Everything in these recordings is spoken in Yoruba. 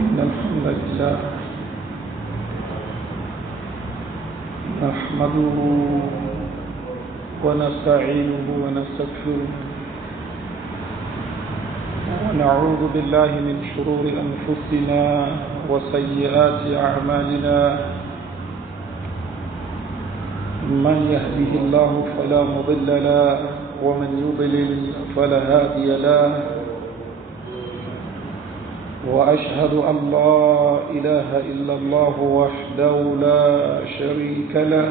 إن الحمد لله نحمده ونستعينه ونستغفره ونعوذ بالله من شرور أنفسنا وسيئات أعمالنا من يهده الله فلا مضل له ومن يضلل فلا هادي له وأشهد أن لا إله إلا الله وحده لا شريك له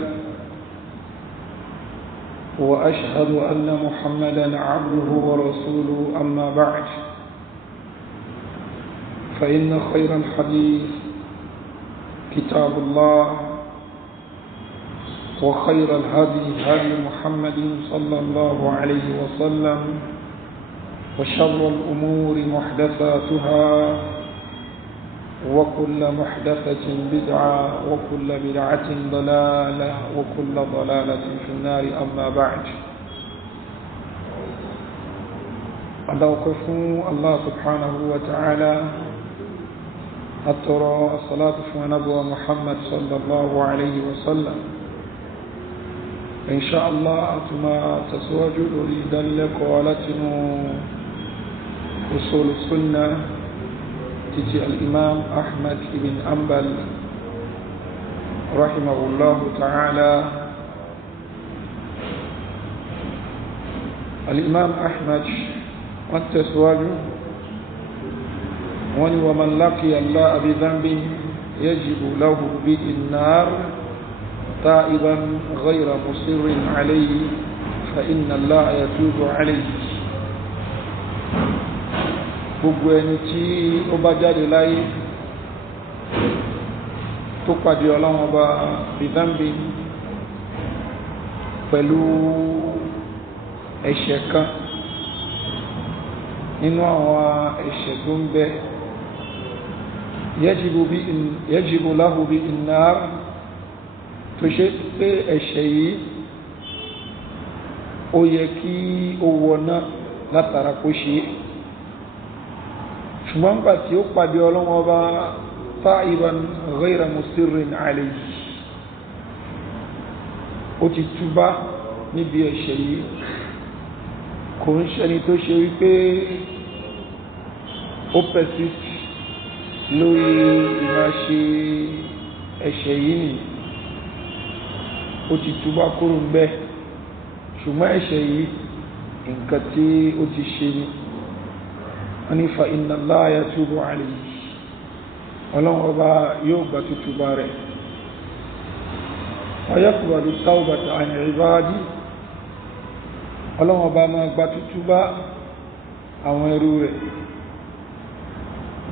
وأشهد أن محمدا عبده ورسوله أما بعد فإن خير الحديث كتاب الله وخير الهدي هدي محمد صلى الله عليه وسلم وشر الأمور محدثاتها وكل محدثة بدعة وكل بدعة ضلالة وكل ضلالة في النار أما بعد أدوقف الله سبحانه وتعالى أترى الصلاة ونبوة محمد صلى الله عليه وسلم إن شاء الله أتما تسواج أريد لك ولتنو أصول السنة تجي الإمام أحمد بن أنبل رحمه الله تعالى. الإمام أحمد والتسواج ومن لقي الله بذنب يجب له به النار تائبا غير مصر عليه فإن الله يتوب عليه. gbogbo ẹni tí ó bá jáde láyé tó pàdé Ọlọ́run Ọba bidambi pẹ̀lú ẹ̀ṣẹ̀ kan nínú àwọn ẹ̀ṣẹ̀ tó ń bẹ yajibu lahu bi innar tó ṣe pé ẹ̀ṣẹ̀ yìí ó yẹ kí ó wọná látara kó ṣe ṣùgbọ́n gbà tí ó pàdé Ọlọ́run Ọba ta'iban ghayra musirrin alayhi ó ti túbá níbi ẹ̀ṣẹ̀ yìí kò ń ṣẹni tó ṣe wípé ó persist lórí ìmáṣe ẹ̀ṣẹ̀ yìí ni ó ti túbá kúrò ń bẹ̀ ṣùgbọ́n ẹ̀ṣẹ̀ yìí nǹkan tí ó ti ṣe ni wọ́n ní fa inna Allah yatubu alayhi Ọlọ́run Ọba yóò gba tútúbá rẹ̀ wa yaqbalu tawbata an ibadi Ọlọ́run Ọba máa gba tútúbá àwọn ẹrú rẹ̀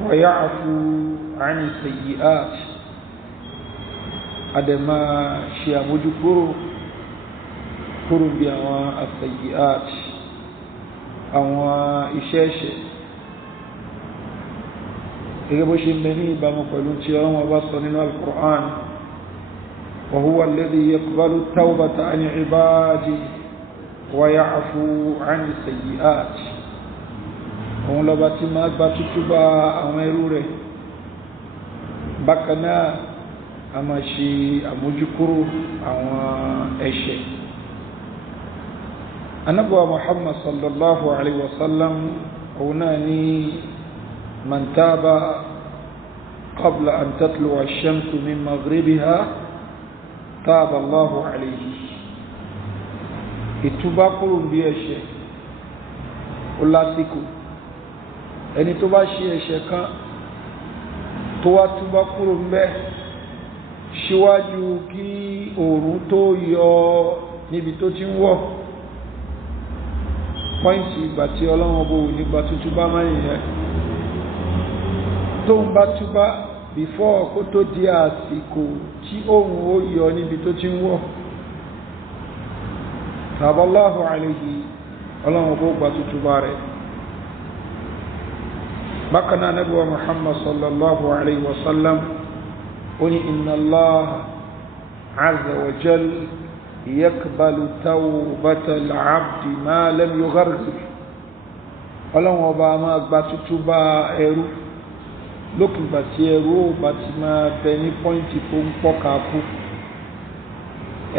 wa ya'fu an sayyi'at adẹ̀má ṣe àmójúkúrò bí àwọn as-sayyi'at àwọn iṣẹ́ ẹ̀ṣẹ̀ gẹ́gẹ́ bó ṣe mẹ́ ní ìbámu pẹ̀lú tí Ọlọ́run Ọba sọ nínú al-Qur'an wa huwa alladhi yaqbalu tawbata an ibadihi wa ya'fu an sayyi'at òun lọ́ba tí máa gba tútúbá àwọn ẹrú rẹ̀ bákan náà a máa ṣe àmójúkúrò àwọn ẹ̀ṣẹ̀. Ànábì wa Muhammad sallallahu alaihi wasallam òun náà ní من تاب قبل أن تطلع الشمس من مغربها تاب الله عليه. ìtúbá kúrò bí ẹ̀ṣẹ̀ ó lásìkò ẹni tó bá ṣe ẹ̀ṣẹ̀ kan tó wá túbá kúrò ńbẹ̀ síwájú kí oòrùn tó yọ níbi tó ti ń wọ̀ pọ́ìntì ìgbà tí Ọlọ́run bó nígbà tútúbá máa ń yẹ tó ń bá túbá before kó tó di àsìkò tí oòrùn ó yọ níbi tó ti ń wọ̀ taballahu alayhi Ọlọ́run bó gba tútúbá rẹ̀. bákan náà Ànábì wa Muhammad sallallahu alayhi wa sallam ó ní inna Allah azza wa jal yaqbalu tawbatal abdi ma lam yughargir Ọlọ́run Ọba máa gba tútúbá ẹrú lókùngbà tí ẹrú ò bá ti máa bẹ ní pọ́ìntì tó ń pọ́ka kú.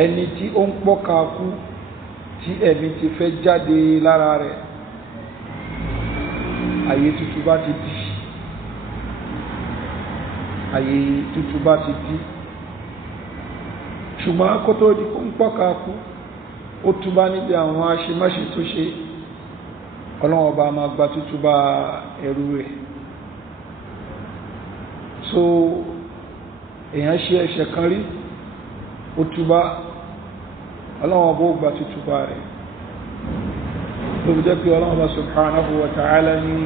Ẹni tí ó ń pọ́ka kú tí ẹ̀mí ti fẹ́ jáde lára rẹ̀, àyè tútúbá ti dí, àyè tútúbá ti dí. Ṣùgbọ́n kó tó di kó ń pọ́ka kú, ó túbá níbi àwọn aṣemáṣe tó ṣe, Ọlọ́run Ọba máa gba tútúbá ẹrú rẹ̀. So èèyàn ṣe ẹ̀ṣẹ̀ kan rí, ó túbá, Ọlọ́run Ọba ó gba tútúbá rẹ̀. tó bí jẹ́ pé Ọlọ́run Ọba subhanahu wa ta'ala ní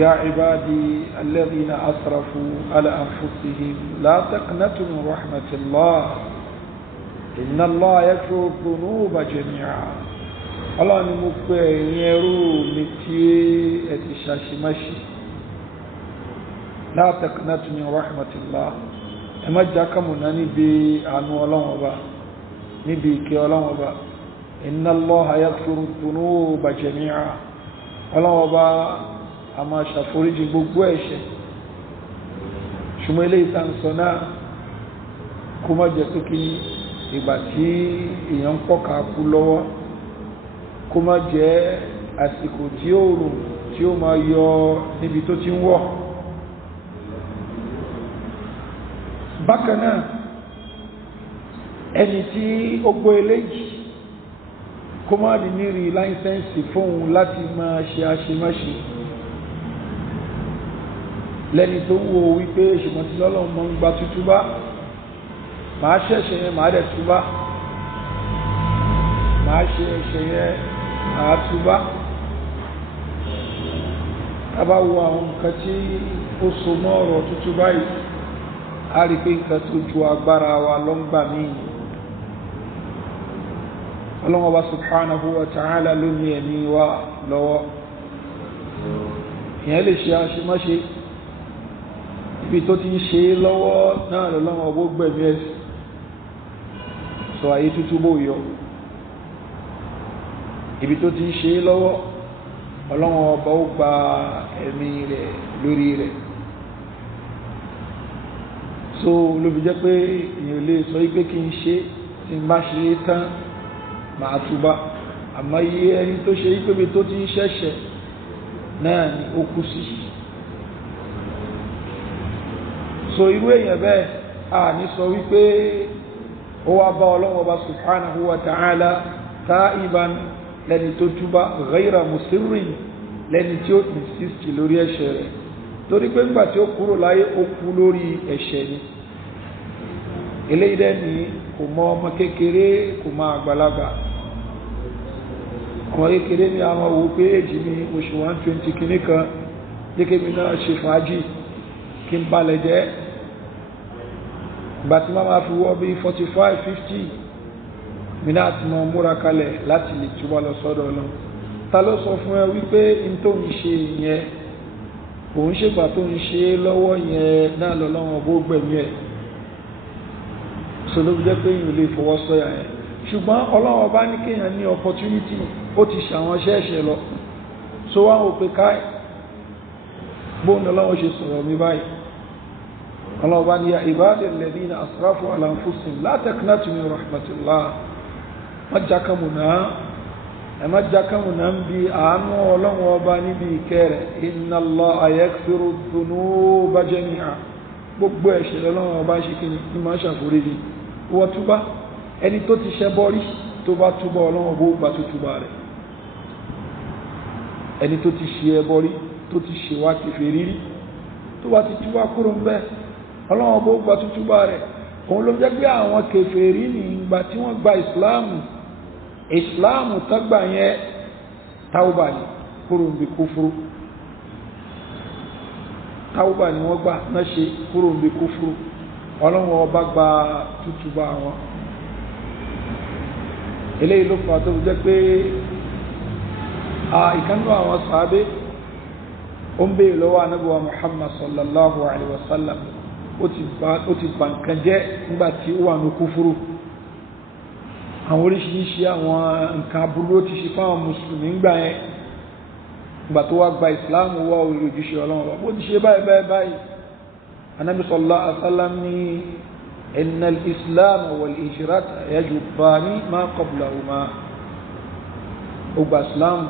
ya ibadi alladhina asrafu ala anfusihim la taqnatu min rahmatillah inna Allaha yaghfiru dhunuba jami'a. Ọlọ́run ni mo pè ẹ̀yin ẹrú mi tí ẹ ti ṣàṣìmáṣì, la taqnatu min rahmatillah, ẹ má jákàmùná níbi àánú Ọlọ́run Ọba, níbi ìkẹ́ Ọlọ́run Ọba. Inna Allaha yaghfiru dhunuba jami'a, Ọlọ́run Ọba a máa ṣàforíjì gbogbo ẹ̀ṣẹ̀. Ṣùgbọ́n ilé ìtànsọ náà kó má jẹ́ pé kí ìgbà tí èèyàn ń pọ́ka kú lọ́wọ́, kó má jẹ́ àsìkò tí oòrùn tí ó máa yọ níbi tó ti ń wọ̀. Bákan náà, ẹni tí ó gbọ́ eléyìí kó má ní rí láìsẹ́ǹsì fóun láti máa ṣe àṣemáṣe, lẹ́ni tó ń wo wípé ṣùgbọ́n tí Ọlọ́run mọ́ ń gba tútúbá, máa ṣẹ̀ṣẹ̀ yẹn máa dẹ̀ túbá, máa ṣe ẹ̀ṣẹ̀ yẹn máa túbá. Tá bá wo àwọn nǹkan tí ó so mọ́ ọ̀rọ̀ tútúbá yìí, a rí pé nǹkan tó ju agbára wa lọ ń gbà míì. Ọlọ́run Ọba subhanahu wa ta'ala ló ní ẹ̀mí wa lọ́wọ́. Ìyẹn lè ṣe àṣemáṣe, ibi tó ti ń ṣe lọ́wọ́ náà lọ́wọ́ Ọba gbẹ̀mí ẹ̀sì, sọ ayé tútúbó yọ. Ibi tó ti ń ṣe lọ́wọ́, Ọlọ́run Ọba ó gba ẹ̀mí rẹ̀ lórí rẹ̀. So ló fi jẹ́ pé èèyàn lè sọ wípé kí n ṣe, tí n bá ṣe tán máa túbá. Àmọ́ iye ẹni tó ṣe wípé bí tó ti ń ṣẹ̀ṣẹ̀ náà ni ó kú sí. So irú èèyàn bẹ́ẹ̀ a ní sọ wípé ó wá bá Ọlọ́run Ọba subhanahu wa ta'ala ta'iban, lẹ́ni tó túbá, ghayra musirrin, lẹ́ni tí ó insist lórí ẹ̀ṣẹ̀ rẹ̀, torí pé nígbà tí ó kúrò láyé ó kú lórí ẹ̀ṣẹ̀ ni. Eléyìí dẹ̀ ni kò mọ ọmọ kékeré, kò mọ àgbàlagbà. Ọmọ kékeré ni àwọn òwò pé èjì mi oṣù 120 kìíní kan, jẹ́kẹ́ mi náà ṣe fàájì kí n balẹ̀ jẹ́. Ìgbà tí máa fi wọ́ bí 45-50, mi náà ti mọ múra kalẹ̀ láti lè túbọ̀ lọ sọ́dọ̀ Ọlọ́run. Ta ló sọ fún ẹ wípé n tó ń ṣe yẹn, òun ṣègbà tó ń ṣe lọ́wọ́ yẹn náà lọ́lọ́wọ́ bó gbẹ̀mí ẹ̀? So ló jẹ́ pé èèyàn lè fọwọ́ sọ́yà ẹ̀. Ṣùgbọ́n Ọlọ́run Ọba ní kéèyàn ní opportunity, ó ti ṣàwọn ṣẹ́ẹ̀ṣẹ̀ lọ. So wá wò pé káì bóun Ọlọ́run ṣe sọ̀rọ̀ mi báyìí. Ọlọ́run Ọba ní ya ibadil ladina asrafu ala anfusihim la taqnatu min rahmatillah. Má jákàmùnà ń bi àánú Ọlọ́run Ọba níbi ìkẹ́ rẹ̀. Inna Allaha yaghfiru dhunuba jami'a. Gbogbo ẹ̀ṣẹ̀ Ọlọ́run Ọba ṣe kí ni máa ṣàforíjì. Wọ́n túbá, ẹni tó ti ṣẹbọ rí tó bá túbá, Ọlọ́run Ọba ó gbà túbá rẹ̀. Ẹni tó ti ṣe ẹbọ rí, tó ti ṣe wá kèfèrí rí, tó bá ti túbá kúrò ń bẹ̀, Ọlọ́run Ọba ó gbà túbá rẹ̀. Òun ló jẹ́ pé àwọn kèfèrí ní ìgbà tí wọ́n gba ìsìláàmù tágbà yẹn táúbà ní kúrò ń bí kúfúrú. Táúbà ni wọ́n gbà náà ṣe kúrò ń bí kúfúrú. Ọlọ́run Ọba gba tútúbà wọn. Eléyìí ló fà tó jẹ́ pé ìkánú àwọn sàábé ó ń béèrè lọ́wọ́ Ànábì wa Muhammad sallallahu alaihi wasallam, ó ti bà nǹkan jẹ́ nígbà tí ó wà ní kúfúrú. Àwọn oríṣiríṣi àwọn nǹkan aburú ó ti ṣe fáwọn mùsùlùmí ńgbà yẹn. ìgbà tó wá gba islam wá òjíṣẹ́ Ọlọ́run bá bó ti ṣe báyìí Ànábì sallallahu alaihi wasallam ní innal islam wal hijrat yajubani ma qablahuma ó gba islam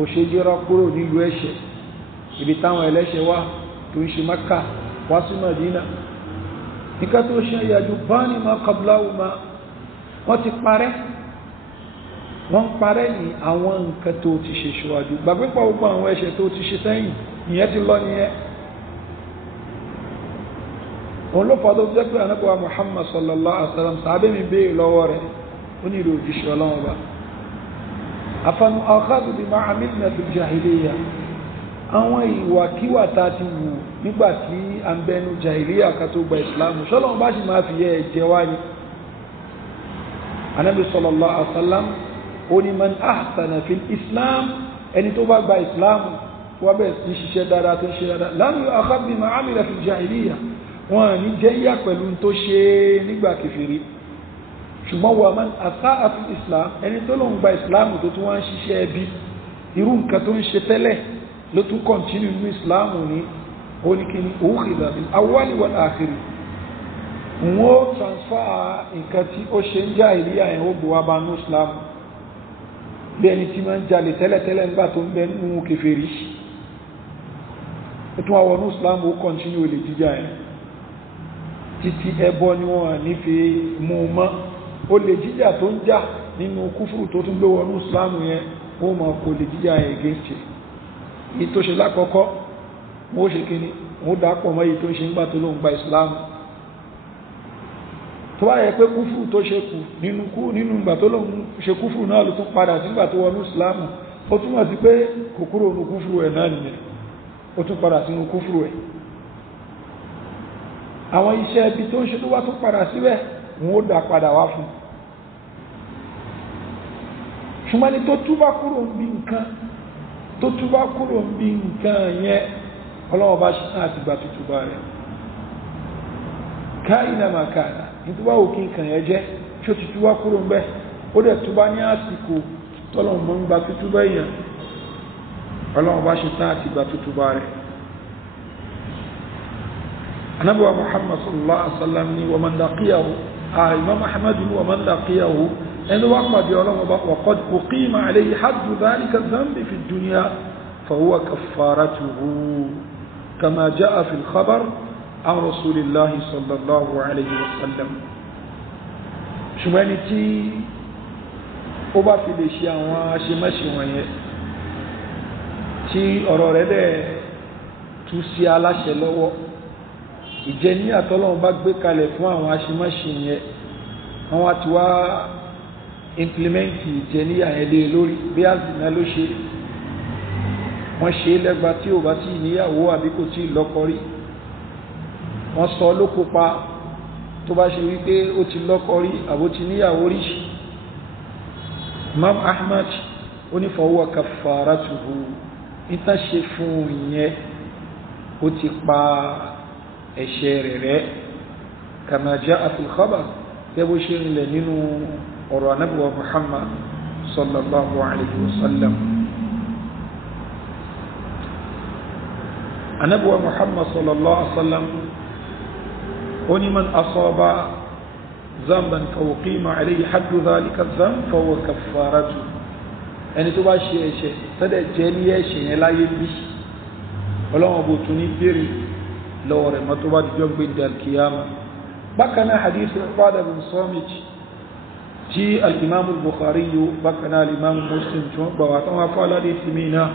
ó ṣe jẹ́ra kúrò nílùú ẹ̀ṣẹ̀ ibi táwọn ẹlẹ́ṣẹ̀ wá tó ń ṣe Mákà wá sí Madina nígbà tó ṣe yajubani ma qablahuma wọ́n ti parẹ́ wọ́n parẹ́ ní àwọn nǹkan tó ti ṣe ṣíwájú gbàgbépọ̀ gbogbo àwọn ẹ̀ṣẹ̀ tó ti ṣe sẹ́yìn ìyẹn ti lọ nìyẹn òun ló fà tó jẹ́ pé Ànábì Muhammad sallallahu alaihi wasallam sàábẹ́ mi béèrè lọ́wọ́ rẹ̀ ó ní ìrò òjíṣẹ́ Ọlọ́run bá afanu akhadhu bima amilna fil jahiliya àwọn ìwàkíwà tá ti wù nígbà tí a ń bẹnu jahiliya ká tó gba ìsìlámù ṣọ́lọ́run bá sì máa fi yẹ ẹ̀jẹ̀ wáyé Ànábì sallallahu alaihi wasallam ó ní man ahsana fil islam ẹni tó bá gba islam wá bẹ̀ sí ṣiṣẹ́ dáadáa tó ṣe dáadáa lam yu'akhadh bima amila fil jahiliya wọn ní jẹ́ yà pẹ̀lú tó ṣe nígbà kèfèrí ṣùgbọ́n wà man asa'a fil islam ẹni tó lóun gba islam tó tún wá ń ṣiṣẹ́ ẹbí irú nǹkan tó ń ṣe tẹ́lẹ̀ ló tún continue ní islam ní ó ní kí ni ukhidha bil awwali wal akhiri wọ́n transfer nǹkan tí ó ṣe ń jahiliya yẹn ó gbọ́ wá bá ní islam bí ẹni tí máa ń jalè tẹ́lẹ̀tẹ́lẹ̀ nígbà tó ń bẹ nínú kèfèrí ó tún wá wọnú islam ó continue olè jíjà ẹ̀ títí ẹbọ ni wọ́n ní fi mú mọ́ olè jíjà tó ń jà nínú kúfùrù tó tún gbé wọnú islam yẹn ó mọ̀ kò lè jíjà ẹ̀ against it èyí tó ṣe lákọ̀ọ́kọ́ wọ́n ṣe kíni wọ́n dápọ̀ mọ́ èyí tó ń ṣe nígbà tó ló ń gba islam tó wá yẹ pé kúfùrù tó ṣe kù nínú ìgbà tó lọ ṣe kúfùrù náà ló tún padà sígbà tó wọnú ìsìláàmù ó túnmọ̀ sí pé kòkúrò ní kúfùrù ẹ̀ náà nìyẹn ó tún padà sínú kúfùrù ẹ̀ àwọn iṣẹ́ ibi tó ń ṣe tó wá tún padà síbẹ̀ wọ́n ó dá padà wá fún ṣùgbọ́n ni tó túbá kúrò ń bí nǹkan yẹn Ọlọ́run bá ṣe náà àti gbà tútùbá rẹ̀ káìnà màkàdà nítorí òkè nǹkan yẹn jẹ́ tí ó ti túbá kúrò ń bẹ́ ó dẹ̀ túbá ní àsìkò tọ́lọ́run mọ́ ń gba tútúbá èèyàn Ọlọ́run bá ṣe tán àti gba tútúbá rẹ̀ Ànábì wa Muhammad sallallahu alaihi wasallam ni wa man laqiyahu Imam Ahmad ni wa man laqiyahu ẹni wá pàdé Ọlọ́run bá wa qad uqima alayhi haddu dhalika dhanbi fi dunya fa huwa kaffaratuhu kama jaa fi al-khabar عن رسول الله صلى الله عليه وسلم ṣùgbọ́n ẹni tí ó bá fi lè ṣe àwọn aṣemáṣe wọ̀nyẹn tí ọ̀rọ̀ rẹ̀ dẹ̀ tú sí aláṣẹ lọ́wọ́ ìjẹni àtọ́lọ́run bá gbé kalẹ̀ fún àwọn aṣemáṣe yẹn wọ́n wá ti wá implementi ìjẹni àyẹ̀lẹ́ lórí bí àzìnà ló ṣe wọ́n ṣe lẹ́gba tí ò bá tí níyàwó àbí kò tí lọ́kọ rí wọ́n sọ ló kópa tó bá ṣe wípé ó ti lọ́kọ rí àbó ti níyàwó rí Imam Ahmad ó ní fahuwa kaffaratuhu níta ṣe fún ìyẹn ó ti pa ẹ̀ṣẹ̀ rẹ̀ rẹ́ kama jaa fil khabar tẹ́bó ṣe rinlẹ̀ nínú ọ̀rọ̀ Ànábì wa Muhammad sallallahu alaihi wasallam Ànábì wa Muhammad sallallahu alaihi wasallam من أصاب ذنبا فأقيم عليه حد ذلك الذنب فهو كفارته ẹni tó bá ṣe ẹ̀ṣẹ̀ tẹ́lẹ̀ jẹ́ ní ẹ̀ṣẹ̀ yẹn láyé bí ọlọ́wọ́n bó tún ní bèèrè lọ́wọ́ rẹ̀ mọ́ tó bá dìjọ́ gbé ní alkiyama bákanáà hadith Ubadah bin Samit tí al-Imam al-Bukhari yóò bákanáà al-Imam Muslim tí wọ́n gbà wá tán wá fọ́ aládé sí mi náà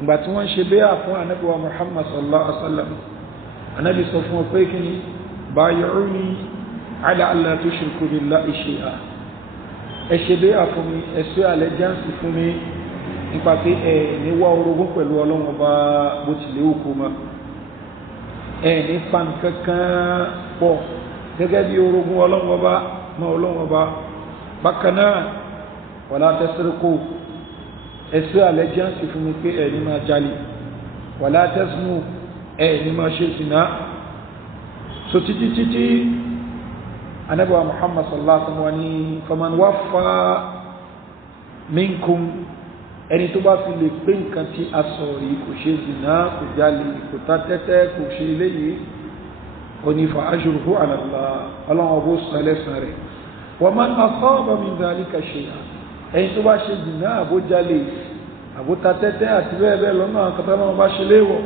ìgbà tí wọ́n ṣe bẹ́yà fún Ànábì wa Muhammad sallallahu alaihi wasallam Ànábì sọ fún ọ pé kí ni báyọ̀rúnì ala alla tushriku billahi shay'a ẹ ṣe bẹ́ẹ̀ fún mi ẹ ṣe allegiance fún mi nípa pé ẹ ní wá orogún pẹ̀lú Ọlọ́run Ọba bó tilẹ̀ òkú ma ẹ ní fan kankan pọ̀ gẹ́gẹ́ bí orogún Ọlọ́run Ọba mọ́ Ọlọ́run Ọba bákan náà wala tasriqu ẹ ṣe allegiance fún mi pé ẹ ní máa jalè wala taznu ẹni máa ṣe ìsìná so títí Ànábì wa Muhammad sallallahu alaihi wasallam ni faman waffa minkum ẹni tó bá fi lè pé nǹkan tí a sọ yìí kò ṣe zina kò jalè kò ta tẹ́tẹ́ kò ṣe eléyìí onífà ajruhu ala Allah ọlọ́wọ́ bó sọ ẹlẹ́sàn rẹ̀ wa man asaba min dhalika shay'an ẹni tó bá ṣe zina àbó jalè àbó ta tẹ́tẹ́ àti bẹ́ẹ̀ bẹ́ẹ̀ lọ́nà àkàtàmọ́ bá ṣe léwọ̀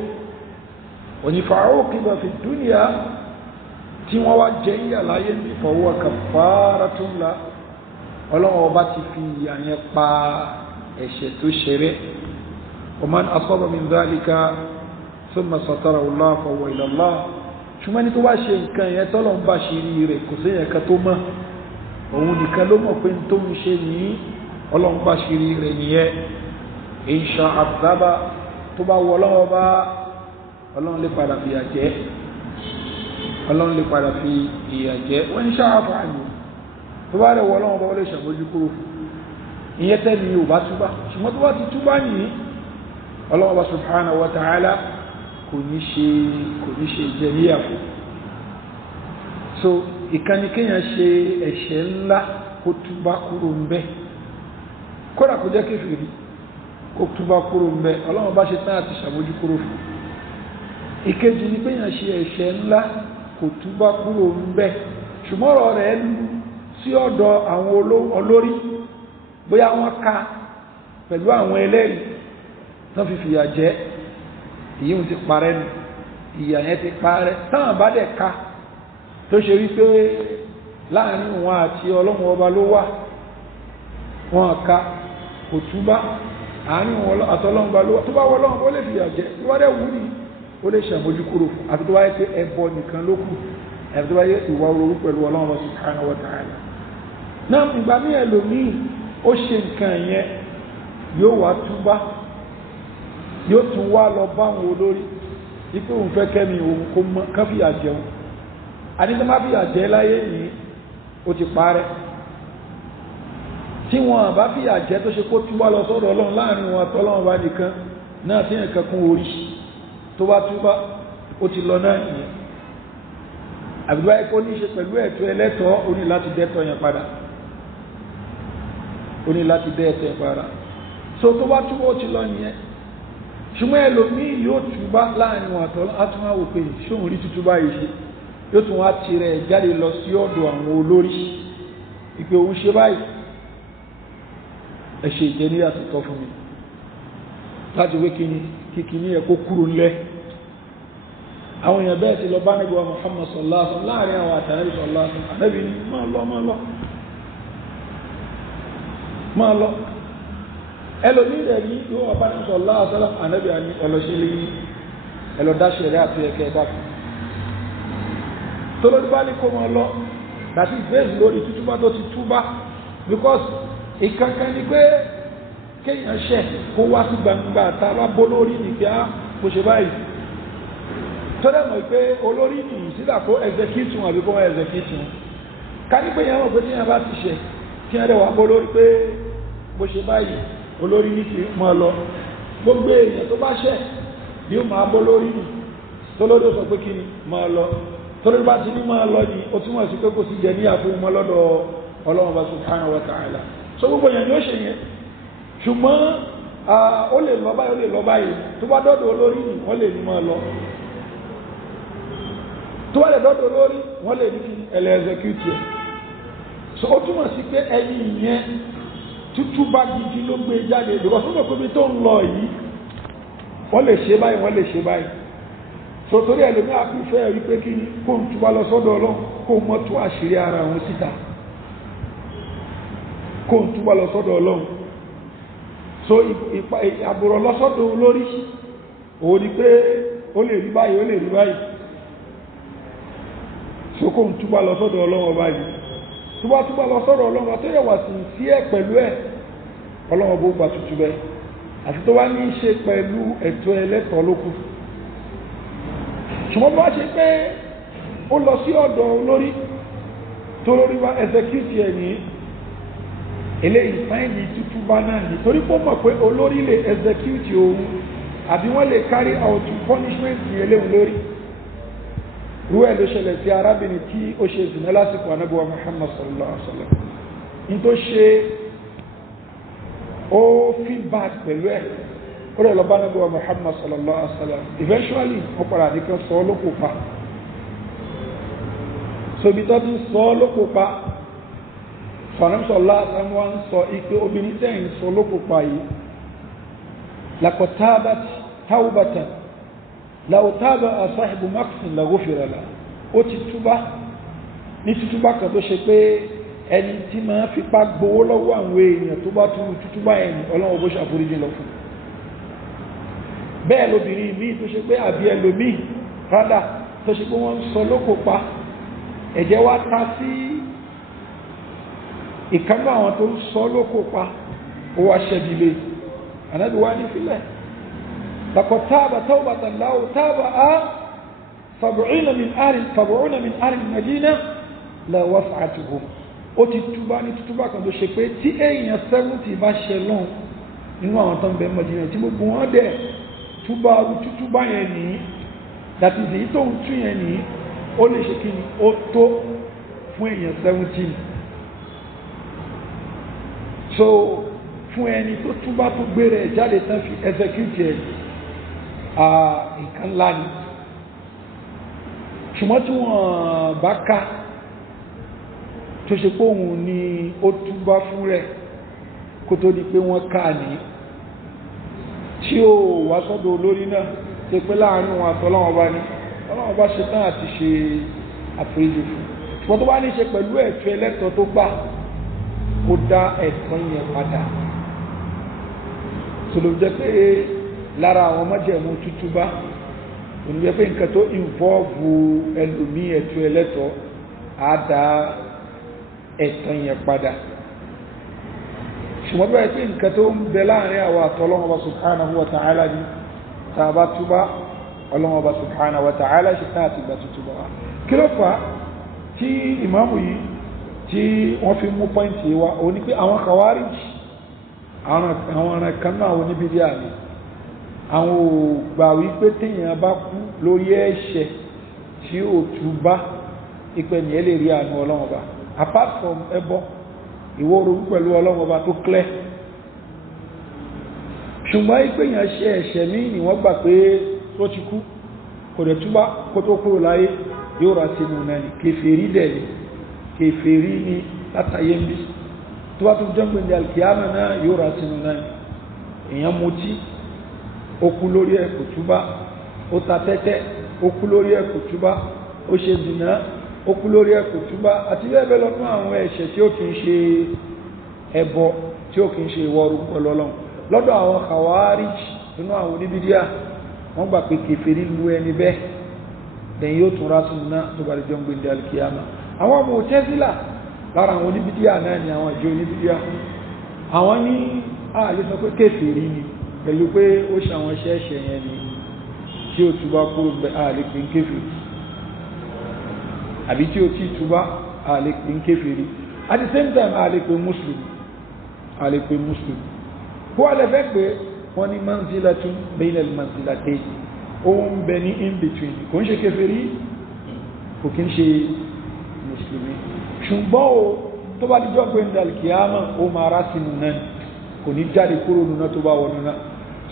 onífà uqiba fi dunya tí wọ́n wá jẹ́ ìyà láyé ní fa huwa kaffaratun la ọlọ́wọ́ bá ti fi ìyà yẹn pa ẹ̀ṣẹ̀ tó ṣeré wa man asaba min dhalika thumma satarahu Allah fa huwa ila Allah ṣùgbọ́n ní tó bá ṣe nǹkan yẹn tọ́lọ̀ ń bá ṣe rí rẹ̀ kò sí ẹ̀ka tó mọ̀ òun nìkan ló mọ̀ pé tó ń ṣe ní ọlọ́run bá ṣe rí rẹ̀ nìyẹn insha àbúdábà tó bá wọ ọlọ́run bá ọlọ́run lè padà fi ìyà jẹ ọlọ́run lè padà fi ìyà jẹ wọ́n ní ṣáàfà àyè tó bá rẹ̀ wọ ọlọ́run bá wọ́n lè ṣàmójú kúrò fún ìyẹn tẹ́ni ò bá túbá ṣùgbọ́n tó bá ti túbá nìyí ọlọ́run bá subhanahu wa ta'ala kò ní ṣe ìjẹníyà fún so ìkànnì kéèyàn ṣe ẹ̀ṣẹ̀ ńlá kó túbá kúrò ń bẹ́ kódà kó jẹ́ kéfìrí kó túbá kúrò ń bẹ́ ọlọ́run bá ṣe tán àti ṣàmójú kúrò fún ìkejì ní kéèyàn ṣe ẹ̀ṣẹ̀ ńlá kó túbá kúrò ń bẹ́ ṣùgbọ́n ọ̀rọ̀ rẹ̀ sí ọ̀dọ̀ àwọn olórí bóyá wọ́n ká pẹ̀lú àwọn ẹlẹ́rìí tán fi fìyà jẹ ìyíhun ti parẹ́ nù ìyà yẹn ti parẹ́ táwọn bá dẹ̀ ká tó ṣe rí pé láàrin wọn àti ọlọ́run ọba ló wà wọn ká kò túbá àárín wọn àtọlọ́run ọba ló wà tó bá wọ ọlọ́run ó lè fìyà jẹ tó bá dẹ̀ wù ní ó lè ṣàmójú kúrò fún àfi tó bá yẹ pé ẹbọ nìkan ló kù àfi tó bá yẹ ìwà oró pẹ̀lú ọlọ́run ọba subhanahu wa ta'ala náà ìgbà mí ẹlòmíì ó ṣe nǹkan yẹn yóò wá túbá yóò tún wá lọ bá àwọn olórí ipé òun fẹ́ kẹ́mi òun kó mọ́ kán fìyà jẹun àníjẹ́ má fìyà jẹ láyé yìí ó ti parẹ́ tí wọ́n bá fìyà jẹ tó ṣe kó túbá lọ sọ́dọ̀ ọlọ́run láàrin wọn àtọ́lọ́run bá nìkan náà tí ẹ̀kan kún orí tó bá túbá ó ti lọ náà yìí àbíbá ẹ̀kọ́ ní ṣe pẹ̀lú ẹ̀tọ́ ẹlẹ́tọ̀ọ́ ó ní láti dẹ́tọ̀ yẹn padà ó ní láti dẹ́tọ̀ yẹn padà so tó bá túbá ó ti lọ nìyẹn ṣùgbọ́n ẹlòmí yóò túbá láàrin wọn àtúnwà wò pé ṣóhun rí tútúbá yìí ṣe yóò tún wá ti rẹ̀ jáde lọ sí ọ̀dọ̀ àwọn olórí ìpé òun ṣe báyìí ẹ̀ṣẹ̀ ìjẹ́ ní àtìtọ́ fún mi láti wé kíkí ní ẹ̀kọ́ kúrò lẹ́ àwọn èèyàn bẹ́ẹ̀ ti lọ bá nígbà Muhammad sallallahu alaihi wasallam láàrin àwọn àtàrí sallallahu alaihi wasallam Ànábì ní máa lọ ẹlòmí rẹ̀ ní yóò wà bá ní sallallahu alaihi wasallam Ànábì àní ẹlọ́ṣẹ́lẹ́ ẹlọ́dáṣẹ́ rẹ̀ àti ẹ̀kẹ́ ẹ̀dá tó lórí bá ní kó mọ́ lọ láti ìgbésì lórí tútúbá tó ti túbá because ìkankan ni pé kéèyàn ṣẹ̀ kó wá sí gbangba àtàrà bó lórí nìgbà kò ṣe báyìí tó dẹ̀mọ̀ pé olórí nìyí sídà kó execute wọn àbí kó wọ́n execute wọn ká ní pé yẹn mọ̀ pé tí yẹn bá ti ṣẹ̀ kí yẹn rẹ̀ wá bó lórí pé bó ṣe báyìí olórí ní ti mọ́ lọ gbogbo èèyàn tó bá ṣẹ̀ bí ó máa bọ́ lórí nì tó lórí ó sọ pé kí ni máa lọ tó lórí bá ti ní máa lọ ní ó túnmọ̀ sí pé kò sí jẹ ní àfihàn mọ́ lọ́dọ̀ Ọlọ́run bá subhanahu wa ta'ala so gbogbo èèyàn ni ó ṣe yẹn ṣùgbọ́n ó lè lọ báyìí ó lè lọ báyìí tó bá dọ́dọ̀ olórí nì wọ́n lè ní máa lọ tó wá lè dọ́dọ̀ olórí wọ́n lè ní kí ẹlẹ́ execute ẹ̀ so ó túnmọ̀ sí pé ẹni ìyẹn tútú bá gidi ló gbé jáde because ó mọ̀ pé bí tó ń lọ yìí wọ́n lè ṣe báyìí wọ́n lè ṣe báyìí so torí ẹlòmí àfífẹ́ rí pé kí kó ń túbá lọ sọ́dọ̀ Ọlọ́run kó mọ́ tú àṣírí ara òun síta kó ń túbá lọ sọ́dọ̀ Ọlọ́run so àbúrò lọ́sọ́dọ̀ olórí òun ni pé ó lè rí báyìí ó lè rí báyìí so kó ń túbá lọ sọ́dọ̀ Ọlọ́run báyìí túbá lọ sọ́dọ̀ Ọlọ́run tó yẹ wà sí ẹ̀ pẹ̀lú ẹ̀ Ọlọ́run bó gbà tútù bẹ́ẹ̀ àti tó wá ní í ṣe pẹ̀lú ẹ̀tọ́ ẹlẹ́tọ̀ọ́ lókù ṣùgbọ́n bá ṣe pé ó lọ sí ọ̀dọ̀ olórí tó lórí wá execute ẹ̀ ní eléyìí fáìlì tútù bá náà ní torí pé ó mọ̀ pé olórí lè execute òun àbí wọ́n lè carry out punishment ní eléhùn lórí rú ẹ̀ ló ṣẹlẹ̀ sí arábìnrin tí ó ṣe zìnà lásìkò Ànábì wa Muhammad sallallahu alaihi wasallam ní tó ṣe ó feedback pẹ̀lú ẹ̀ ó rẹ̀ lọ́bá Ànábì wa Muhammad sallallahu alaihi wasallam eventually wọ́n padà ní kan sọ lókò pa sobi tó ti sọ lókò pa fanamsọ̀lá àtàwọn ń sọ ipé obìnrin tẹ́yìn sọ lókò pa yìí laqad tabat tawbatan law taba sahibu maqsin la ghufira lahu ó ti túbá ní túbá kan tó ṣe pé ẹni tí máa fipá gbowó lọ́wọ́ àwọn èèyàn tó bá túbá ẹni Ọlọ́run bó ṣàforíjì lọ fún bẹ́ẹ̀ lóbìnrin míì tó ṣe pé àbí ẹlòmíì rádà tó ṣe pé wọ́n ń sọ lókò pa ẹ̀jẹ̀ wá ta sí ìkánú àwọn tó ń sọ lókò pa ó wá ṣẹ́bílé Ànábì wá ní fílẹ̀ laqad taba tawbatan law taba'a 70 min ahli al-Madina la wasi'atuhum ó ti túbá ní túbá kan tó ṣe pé tí èèyàn 70 bá ṣe lọ́n nínú àwọn tó ń bẹ Mádínà tí gbogbo wọn dẹ̀ túbá yẹn ní dàtí ìdí tó ń tún yẹn ní ó lè ṣe kí ni ó tó fún èèyàn 17 so fún ẹni tó túbá tó gbére ẹ̀ jáde tán fi execute ẹ̀ nǹkan ńlá ni ṣùgbọ́n tí wọ́n bá ká tó ṣe pé òun ni ó túbá fún rẹ̀ kó tó di pé wọ́n ká ní tí ó wá sọ́dọ̀ olórí náà tí pé láàrin wọn àtọ́lọ́wọ́ bá ní Ọlọ́run bá ṣe tán àti ṣe àforíjì fún ṣùgbọ́n tó bá ní ṣe pẹ̀lú ẹ̀tọ́ ẹlẹ́tọ̀ tó gbà kó dá ẹ̀tọ́ yẹn padà tó ló jẹ́ pé lára àwọn májẹ̀mú tútúbá oníjẹ́ pé nǹkan tó involve ẹlòmí ẹ̀tọ́ ẹlẹ́tọ̀ á dá ẹ̀tọ́ yẹn padà ṣùgbọ́n bẹ́ẹ̀ pé nǹkan tó ń bẹ láàrin àwọn àtọ́lọ́wọ́ subhanahu wa ta'ala ní tàbá túbá ọlọ́wọ́ subhanahu wa ta'ala ṣe ká àti ìgbà tútúbá wa kí ló fà tí ìmáàmù yìí tí wọ́n fi mú pọ́ìntì wa òun ni pé àwọn Khawarij àwọn ọ̀ràn kan náà àwọn oníbídí àmì àwọn ò gbà wípé téèyàn bá kú lórí ẹ̀ṣẹ̀ tí ó túbá ìpẹ́ ní ẹ lè rí àánú ọlọ́wọ́ bá apart from ẹbọ ìwọ orogún pẹ̀lú ọlọ́wọ́ bá tó clear ṣùgbọ́n ìpéyàn ṣe ẹ̀ṣẹ̀ míì ni wọ́n gbà pé tó ti kú kò dẹ̀ túbá kó tó kúrò láyé yóò rà sínú náà ni kèfèrí dẹ̀ ni kèfèrí ni látàyé ń bí tó bá tó jọ́gbìn ní alkiyama náà yóò rà sínú náà ni èèyàn mutí ó kú lórí ẹ̀ kò túbá ó ta tẹ́tẹ́ ó kú lórí ẹ̀ kò túbá ó ṣe zìnà ó kú lórí ẹ̀ kò túbá àti bẹ́ẹ̀ bẹ́ẹ̀ lọ́nà àwọn ẹ̀ṣẹ̀ tí ó kì í ṣe ẹbọ tí ó kì í ṣe ìwọ orogún pẹ̀lú Ọlọ́run lọ́dọ̀ àwọn Khawarij nínú àwọn oníbídíà wọ́n gbà pé kèfèrí lu ẹni bẹ́ẹ̀ lẹ́yìn yóò tún rá sínú náà tó bá lè jọ ń gbé ní alkiyama àwọn Mu'tazila lára àwọn oníbídíà náà ni àwọn ìjọ oníbídíà àwọn ní ààlè sọ pé kèfèrí ni pẹ̀lú pé ó ṣe àwọn ṣẹ́ṣẹ̀ yẹn ni tí ó túbá kúrò bẹ́ ààlè pín kèfèrí àbí tí ó tí túbá ààlè pín kèfèrí at the same time ààlè pín Muslim kó wà lẹ́fẹ́ pé wọ́n ní manzilatun bayna al-manzilatayn ó ń bẹ ní in between kò ń ṣe kèfèrí kò kí ń ṣe mùsùlùmí ṣùgbọ́n o tó bá díjọ́ pé ní alkiyama ó máa rá sínú náà kò ní jáde kúrò nínú tó bá wọnú náà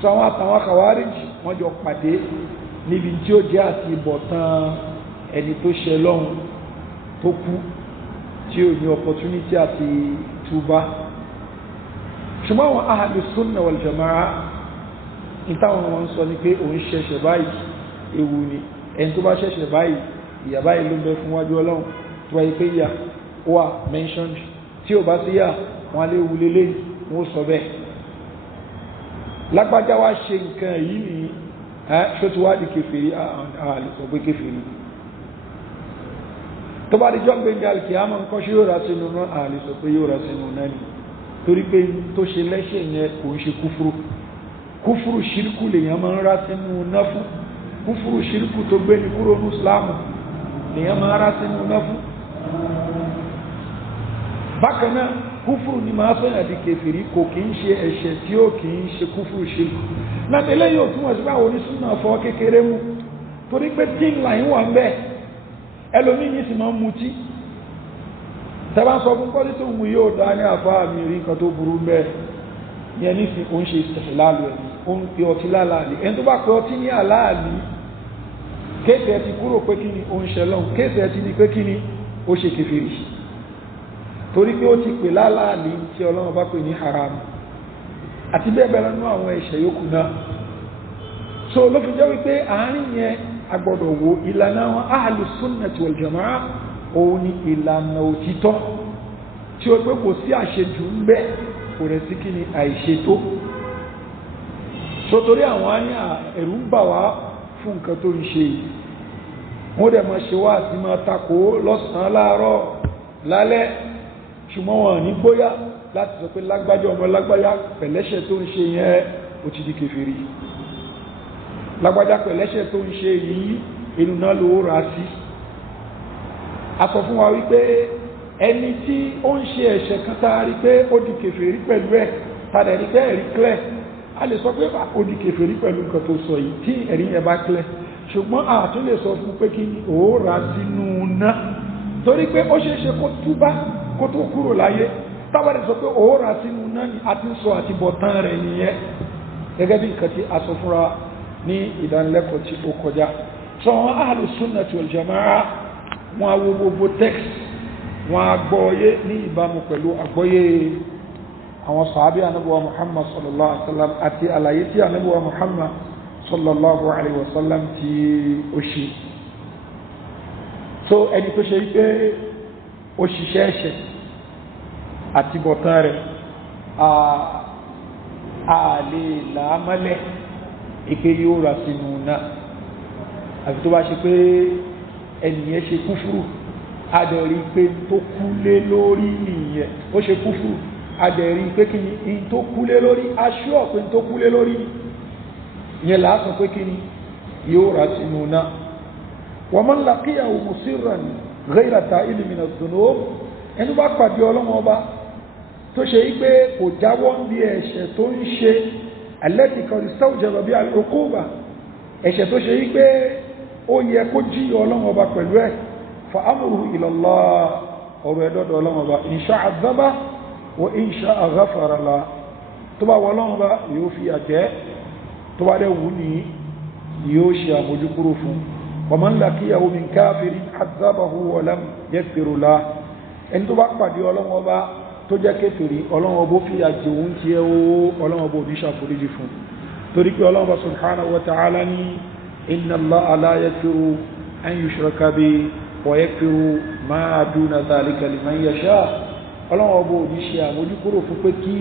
sọ àwọn àtàwọn Khawarij wọ́n jọ pàdé níbi tí ó jẹ́ àti ìbọ̀tán ẹni tó ṣe lọ́hun tó kú tí ó ní opportunity àti túbá ṣùgbọ́n àwọn ahlu sunna wal jamaa ìtàwọn wọn sọ ní pé òun ṣẹ̀ṣẹ̀ báyìí ewu ni ẹni tó bá ṣẹ̀ṣẹ̀ báyìí ìyà báyìí ló ń bẹ fún wájú Ọlọ́run tó wáyé pé ìyà wà mentioned tí ò bá sí yà wọn lè wu lélẹ̀ wọn sọ bẹ́ẹ̀ lágbájá wá ṣe nǹkan yìí ni ṣó ti wá di kèfèrí àlùkò pé kèfèrí tó bá di jọ́ gbẹ̀ngà alkiyama nǹkan ṣe yóò rà sínú náà àlùsọ pé yóò rà sínú náà ni torí pé tó ṣe lẹ́ṣẹ̀ yẹn kò ń ṣe kúfúrú ṣírkù lèyàn máa ń rá sínú náà fún kúfúrú ṣírkù tó gbé ní kúrò ní islamu lèyàn máa ń rá sínú náà fún bákan náà kúfúrú ni máa sọ́yà di kèfèrí kò kí ń ṣe ẹ̀ṣẹ̀ tí ó kì í ṣe kúfúrú ṣírkù náà tẹ́lẹ̀ yóò túnmọ̀ sí báwo ní súnà fọ́ kékeré mú torí pé tí ńlá yín wà ń bẹ́ẹ̀ ẹlòmíyìn sì máa ń mutí tẹ́bá sọ fún kọ́lí tó mú yóò dá ní àfáà mi rí nǹkan tó burú mẹ́ yẹn ní fi òun ṣe ìsìláàlù ẹ̀ òun pe ọtí láàlì ẹni tó bá pe ọtí ní àláàlì kéèsì ẹ ti kúrò pé kí ni òun ṣẹlọ́n kéèsì ẹ ti di pé kí ni ó ṣe kèfèrí torí pé ó ti pè láàlì tí Ọlọ́run bá pè ní haram àti bẹ́ẹ̀ bẹ́ẹ̀ lọ́nà àwọn ẹ̀ṣẹ̀ yòókù náà so ló fi jẹ́ wípé àárín yẹn agbọ́dọ̀ wo ìlànà àwọn ahlu sunnati wal jamaa òun ni ìlànà òtítọ́ tí ó pé kò sí àṣejù ń bẹ kò rẹ̀ sí kí ni àìṣètò so torí àwọn á ní ẹ̀rù ń bà wá fún nǹkan tó ń ṣe yìí wọ́n dẹ̀ máa ṣe wá àti máa takò lọ́sàn-án láàárọ̀ lálẹ́ ṣùgbọ́n wọn ní bóyá láti sọ pé lágbájá ọmọ lágbájá pẹ̀lẹ́ṣẹ̀ tó ń ṣe yẹn ó ti di kèfèrí lágbájá pẹ̀lẹ́ṣẹ̀ tó ń ṣe yìí inú náà ló rà sí a sọ fún wa wípé ẹni tí ó ń ṣe ẹ̀ṣẹ̀ kan tá a rí pé ó di kèfèrí pẹ̀lú ẹ̀ tàdà rí pé ẹ̀rí clear a lè sọ pé ó di kèfèrí pẹ̀lú nǹkan tó sọ yìí tí ẹ̀rí yẹn bá clear ṣùgbọ́n a tún lè sọ fún pé kí ni ó rà sínú náà torí pé ó ṣeé ṣe kó túbá kó tó kúrò láyé tábàdì sọ pé ó rà sínú náà ni a ti ń sọ àti bọ̀tán rẹ̀ nìyẹn gẹ́gẹ́ bí nǹkan tí a sọ fúnra ní ìdánilẹ́kọ̀ọ́ tí ó kọjá sọ wọn ahlu sunnati wal jamaa wọn awo gbogbo text wọn agbọ́yé ní ìbámu pẹ̀lú àgbọ́yé àwọn sàábí anábíwa Muhammad sallallahu alaihi wasallam àti àlàyé tí anábíwa Muhammad sallallahu alaihi wasallam tí ó ṣe so ẹni tó ṣe pé ó ṣiṣẹ́ ẹ̀ṣẹ̀ àti bọ̀tán rẹ̀ a lè làámọ́lẹ̀ ike yóò rà sínú náà àti tó bá ṣe pé ẹnìyẹn ṣe kúfúrú adẹ̀rí pé tó kúlé lórí nìyẹn ó ṣe kúfúrú adẹ̀rí pé kí ni in tó kúlé lórí aṣọ́ pé tó kúlé lórí yẹn láásán pé kí ni yóò rà sínú náà wa man laqiyahu musirran ghayra ta'ili min adh-dhunub ẹni bá pàdé ọlọ́wọ́ ọba tó ṣe wípé kò jáwọ́ bí ẹ̀ṣẹ̀ tó ń ṣe allati qad istawjaba biha al-uquba ẹ̀ṣẹ̀ tó ṣe wípé ó yẹ kó jí ọlọ́wọ́ ọba pẹ̀lú ẹ̀ fa amruhu ila Allah ọ̀rọ̀ ẹ̀dọ́dọ̀ ọlọ́wọ́ ọba in sha'a 'adhaba wa in sha'a ghafara lahu tó bá wọ ọlọ́wọ́ ọba yóò fi àjẹ́ tó bá dẹ̀ wù ní yóò ṣe àmójúkúrò fún wa man laqiyahu min kafirin 'adhabahu wa lam yaghfir lahu ẹni tó bá pàdé ọlọ́wọ́ ọba tó jẹ́ kéfèrí ọlọ́wọ́ bó fi àjẹ́ òun tí ẹ ọlọ́wọ́ bó ní ṣàforíjì fún torí pé ọlọ́wọ́ subhanahu wa ta'ala ní inna Allaha la yaghfiru an yushraka bihi wa yaghfiru ma duna dhalika liman yasha ọlọ́wọ́ bó ní ṣe àmójúkúrò fún pé kí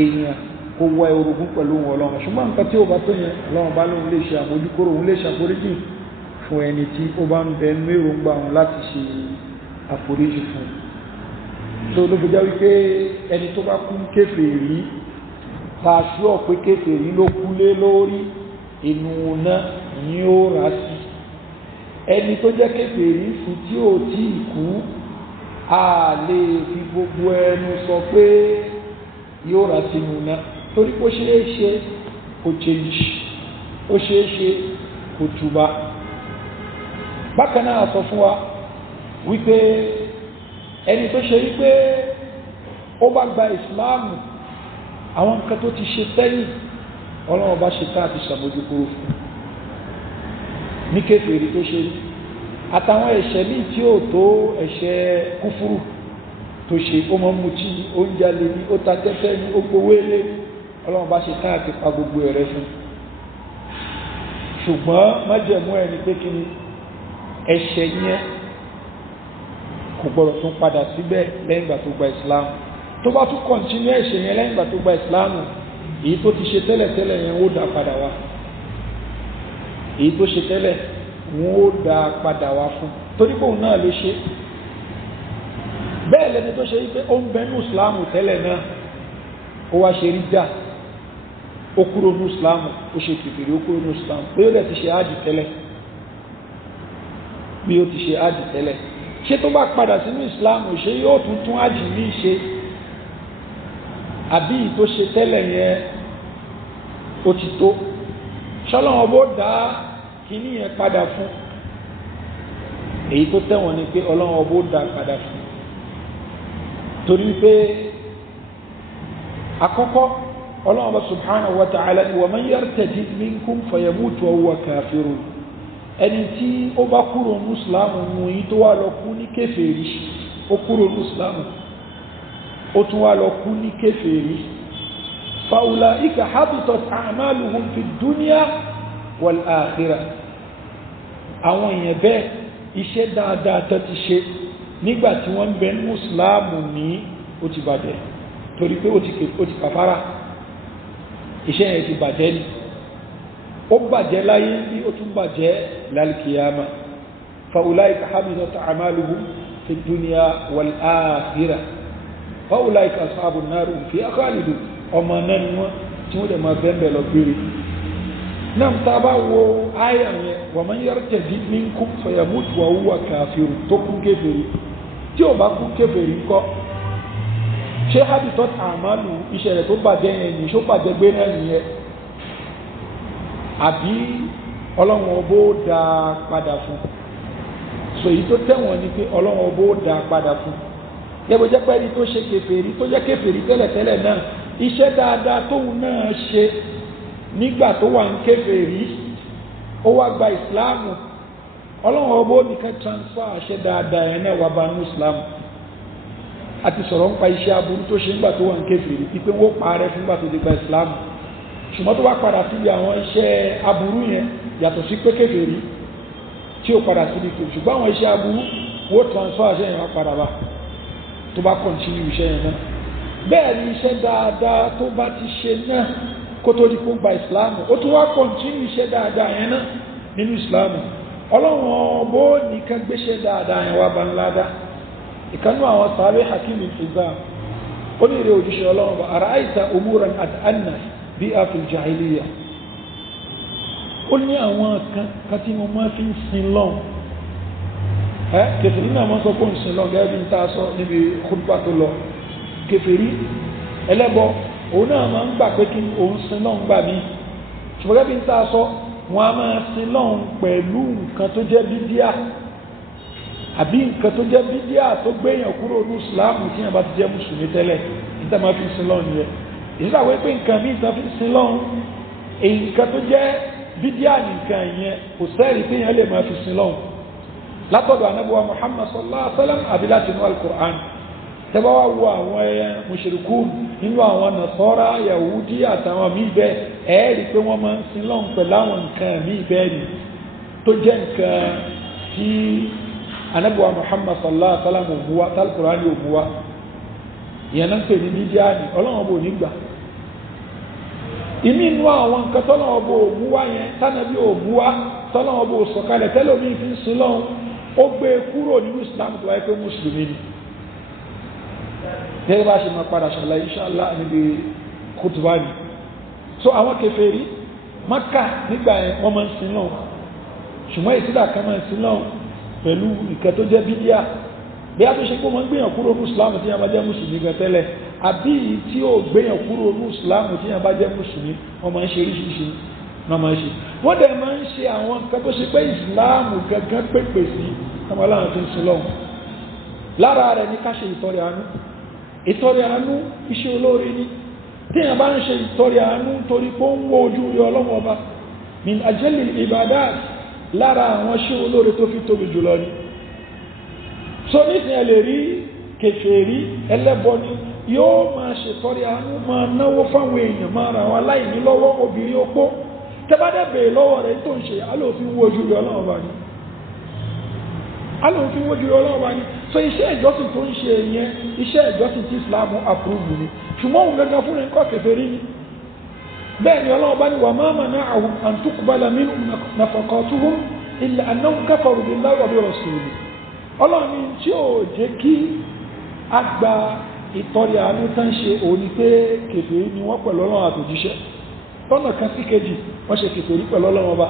èèyàn kó wá orogún pẹ̀lú ọlọ́wọ́ ṣùgbọ́n nǹkan tí ó bá tó yẹn ọlọ́wọ́ bá lóun lè ṣe àmójúkúrò òun lè ṣàforíjì fún ẹni tí ó bá ń bẹ nínú èròǹgbà òun láti ṣe àforíjì fún tó ló fi jẹ́ wípé ẹni tó bá kú kéfèrí tàṣíọ̀ pé kéfèrí ló kú lé lórí inú náà ní ó rà sí ẹni tó jẹ́ kéfèrí sí tí ó tí kú a lè fi gbogbo ẹnu sọ pé yóò rà sí inú náà torí kó ṣeé ṣe kò change ó ṣeé ṣe kò túbá bákan náà sọ fún wa wípé ẹni tó ṣe wípé ó bá gba ìsìláàmù àwọn nǹkan tó ti ṣe sẹ́yìn ọlọ́wọ́ bá ṣe tá àti ṣàmójúkúrò fún ní kéfèrí tó ṣe rí àtàwọn ẹ̀ṣẹ̀ ní tí ó tó ẹ̀ṣẹ̀ kúfúrú tó ṣe ó mọ́ mutí ní ó ń jalè ní ó ta tẹ́tẹ́ ní ó gbowó èlé ọlọ́wọ́ bá ṣe tá àti pa gbogbo ẹ̀rẹ́ fún ṣùgbọ́n májẹ̀mú ẹ̀ ní pé kí ni ẹ̀ṣẹ̀ yẹn kò gbọ́dọ̀ tún padà síbẹ̀ lẹ́yìn ìgbà tó gba ìsìláàmù tó bá tún kọ̀ntínú ẹ̀ṣẹ̀ yẹn lẹ́yìn ìgbà tó gba ìsìláàmù èyí tó ti ṣe tẹ́lẹ̀ yẹn ó dá padà wá èyí tó ṣe tẹ́lẹ̀ wọ́n ó dá padà wá fún torí pé òun náà ló ṣe bẹ́ẹ̀ lẹ́ni tó ṣe wípé ó ń bẹnu ìsìláàmù tẹ́lẹ̀ náà ó wá ṣe rí jà ó kúrò ní ìsìláàmù ó ṣe kìfìrí ó kúrò ní ìsìláàmù bí ó dẹ̀ ti ṣe ájì tẹ́lẹ̀ bí ó ti ṣe ájì tẹ́lẹ̀ ṣé tó bá padà sínú ìsìláàmù ṣe yóò tún ájì ní ṣe àbí tó ṣe tẹ́lẹ̀ yẹn ó ti tó ṣọ́lọ́wọ́ bó dá kìíní yẹn padà fún èyí tó tẹ̀wọ̀n ni pé ọlọ́wọ́ bó dá padà fún torí pé àkọ́kọ́ Allah subhanahu wa ta'ala wa man yartadi minkum fayamut wa huwa kafirun ẹni tí ó bá kúrò ní islamu mú yí tó wá lọ kú ní kèfèrí ó kúrò ní islamu ó tún wá lọ kú ní kèfèrí fa ulaika habitat a'maluhum fi dunya wal akhirah àwọn èèyàn bẹ́ẹ̀ iṣẹ́ dáadáa tó ti ṣe nígbà tí wọ́n bẹ ní islamu ní ó ti bàjẹ́ torí pé ó ti kàfàrà iṣẹ́ yẹn ti bàjẹ́ ni ó bàjẹ́ láyé bí ó tún bàjẹ́ lálkìyàmá fa ulaika habitat a'maluhum fi dunya wal akhirah fa ulaika ashabun nar hum fiha khalidun ọmọ náà ni wọ́n tí wọ́n dẹ̀ máa bẹ́ẹ̀ lọ gbére náà tá bá wo àyà yẹn wa man yartadi minkum fayamut wa huwa kafirun tó kú kèfèrí tí ó bá kú kèfèrí ńkọ́ ṣé habitat a'malu iṣẹ́ rẹ̀ tó bàjẹ́ yẹn ní ṣó bàjẹ́ gbé náà nìyẹn àbí ọlọ́run ọbó dá padà fún so èyí tó tẹ̀wọ̀n ni pé ọlọ́run ọbó dá padà fún yẹ́bọ̀ jẹ́ pé ẹni tó ṣe kèfèrí tó jẹ́ kèfèrí tẹ́lẹ̀tẹ́lẹ̀ náà iṣẹ́ dáadáa tóun náà ṣe nígbà tó wà ń kèfèrí ó wá gba ìsìláàmù ọlọ́run ọbó nìkan transfer àṣẹ dáadáa yẹn náà wà bá nú ìsìláàmù àti sọ̀rọ̀ ń pa iṣẹ́ aburú tó ṣe nígbà tó wà ń kèfèrí pípé wó parẹ́ fúngbà tó di gba ìsìláàmù ṣùgbọ́n tó bá padà síbi àwọn iṣẹ́ aburú yẹn yàtọ̀ sí pé kèfèrí tí ó padà síbi kèfèrí ṣùgbọ́n àwọn iṣẹ́ aburú wó transfer ṣe yẹn wá padà bá tó bá continue iṣẹ́ yẹn náà bẹ́ẹ̀ ni iṣẹ́ dáadáa tó bá ti ṣe náà kó tó di kó gba ìsìláàmù ó tún wá continue iṣẹ́ dáadáa yẹn náà nínú ìsìláàmù ọlọ́run ọbó nìkan gbéṣẹ́ dáadáa yẹn wá bá ńlá dá ìkanú àwọn sàábé Hakim al-Hizam ó ní ìrẹ́ òjíṣẹ́ ọlọ́run bá ara'ayta umuran ad'anna bí a fi jahiliya ó ní àwọn kan tí mo máa fi ń sin lọ́n kèfèrí náà máa sọ pé ń sin lọ́n gẹ́gẹ́ bí n ta sọ níbi khutba tó lọ kèfèrí ẹlẹ́bọ òun náà máa ń gbà pé kí òun sin lọ́n gbà mí ṣùgbọ́n gẹ́gẹ́ bí n ta sọ wọn a máa sin lọ́n pẹ̀lú nǹkan tó jẹ́ bídíà àbí nǹkan tó jẹ́ bídíà tó gbéyàn kúrò ní ìsìláàmù tí yàn bá ti jẹ́ mùsùlùmí tẹ́lẹ̀ níta máa fi sin lọ́n nìyẹn ìsìláwé pé nǹkan mí ìtàn fi sin lọ́hun èyí nǹkan tó jẹ́ bídíà nìkan ìyẹn kò sẹ́rì tí yẹn lè máa fi sin lọ́hun látọ̀dọ̀ anábíwá Muhammad sallallahu alaihi wasallam àbí láti inú al-Qur'an tẹ́bá wá wo àwọn mushrikun nínú àwọn Nasara Yahudi àtàwọn míì bẹ́ẹ̀ ẹ̀ẹ́rì pé wọ́n máa ń sin lọ́hun pẹ̀lú àwọn nǹkan míì bẹ́ẹ̀ ni tó jẹ́ nǹkan tí anábíwá Muhammad sallallahu alaihi wasallam òmùwá tal-Qur'an òmùwá ìyẹn náà ń pè ní bídíà ni ọlọ́run bò ní gbà ìmí inú àwọn nǹkan tọ́lọ́wọ́ bó mú wá yẹn tánàbí ò mú wá tọ́lọ́wọ́ bó sọ̀kalẹ̀ tẹ́lómi fi ń sin lọ́hun ó gbé kúrò nínú Islam tó wáyé pé mùsùlùmí ni gẹ́gẹ́ bá ṣe máa padà ṣàlàyé inshallah níbi kútùbá ni so àwọn kèfèrí Mákà nígbà yẹn wọ́n máa ń sin lọ́hun ṣùgbọ́n ìsídà kan máa ń sin lọ́hun pẹ̀lú nǹkan tó jẹ́ bídíà bí a tó ṣe kó mọ́ gbéyàn kúrò ní Islam tí yàn bá jẹ́ mùsùlùmí gan tẹ́lẹ̀ àbí tí ó gbéyàn kúrò ní Islam tí yàn bá jẹ́ mùsùlùmí wọ́n máa ń ṣe oríṣiríṣi wọ́n máa ń ṣe wọ́n dẹ̀ máa ń ṣe àwọn nǹkan tó ṣe pé Islam gangan pèpè sí ọmọ aláwọn tó ń sin lọ́hùn lára rẹ̀ ní ká ṣe ìtọrẹ àánú iṣẹ́ olóore ni tí yàn bá ń ṣe ìtọrẹ àánú torí pé ó ń wo ojú rí Ọlọ́run ọba min ajali ibadat lára àwọn iṣẹ́ olóore tó fi tóbi jùlọ ni so nísìn ẹ lè rí kèfèrí ẹlẹ́bọ ni yóò máa ṣètọrẹ àánú máa náwó fáwọn èèyàn máa ra wọn aláìní lọ́wọ́ obìnrin opó tẹ́bádẹ́ bèèrè lọ́wọ́ rẹ̀ tó ń ṣe alóòfin wojú rẹ̀ Ọlọ́run bá ní so iṣẹ́ ìjọsìn tó ń ṣe yẹn iṣẹ́ ìjọsìn tí Islam approve ni ṣùgbọ́n òun gangan fún ẹ̀kọ́ kèfèrí ni bẹ́ẹ̀ ni Ọlọ́run bá ní wa ma mana'ahum an tuqbala minhum nafaqatuhum illa annahum kafaru billahi wa bi rasulihi Ọlọ́run ní tí ó jẹ́ kí a gba ìtọrẹ àánú tán ṣe òní pé kèfèrí ni wọ́n pẹ̀lú Ọlọ́run àtòjíṣẹ́ lọ́nà kan sí kejì wọ́n ṣe kèfèrí pẹ̀lú Ọlọ́run ọba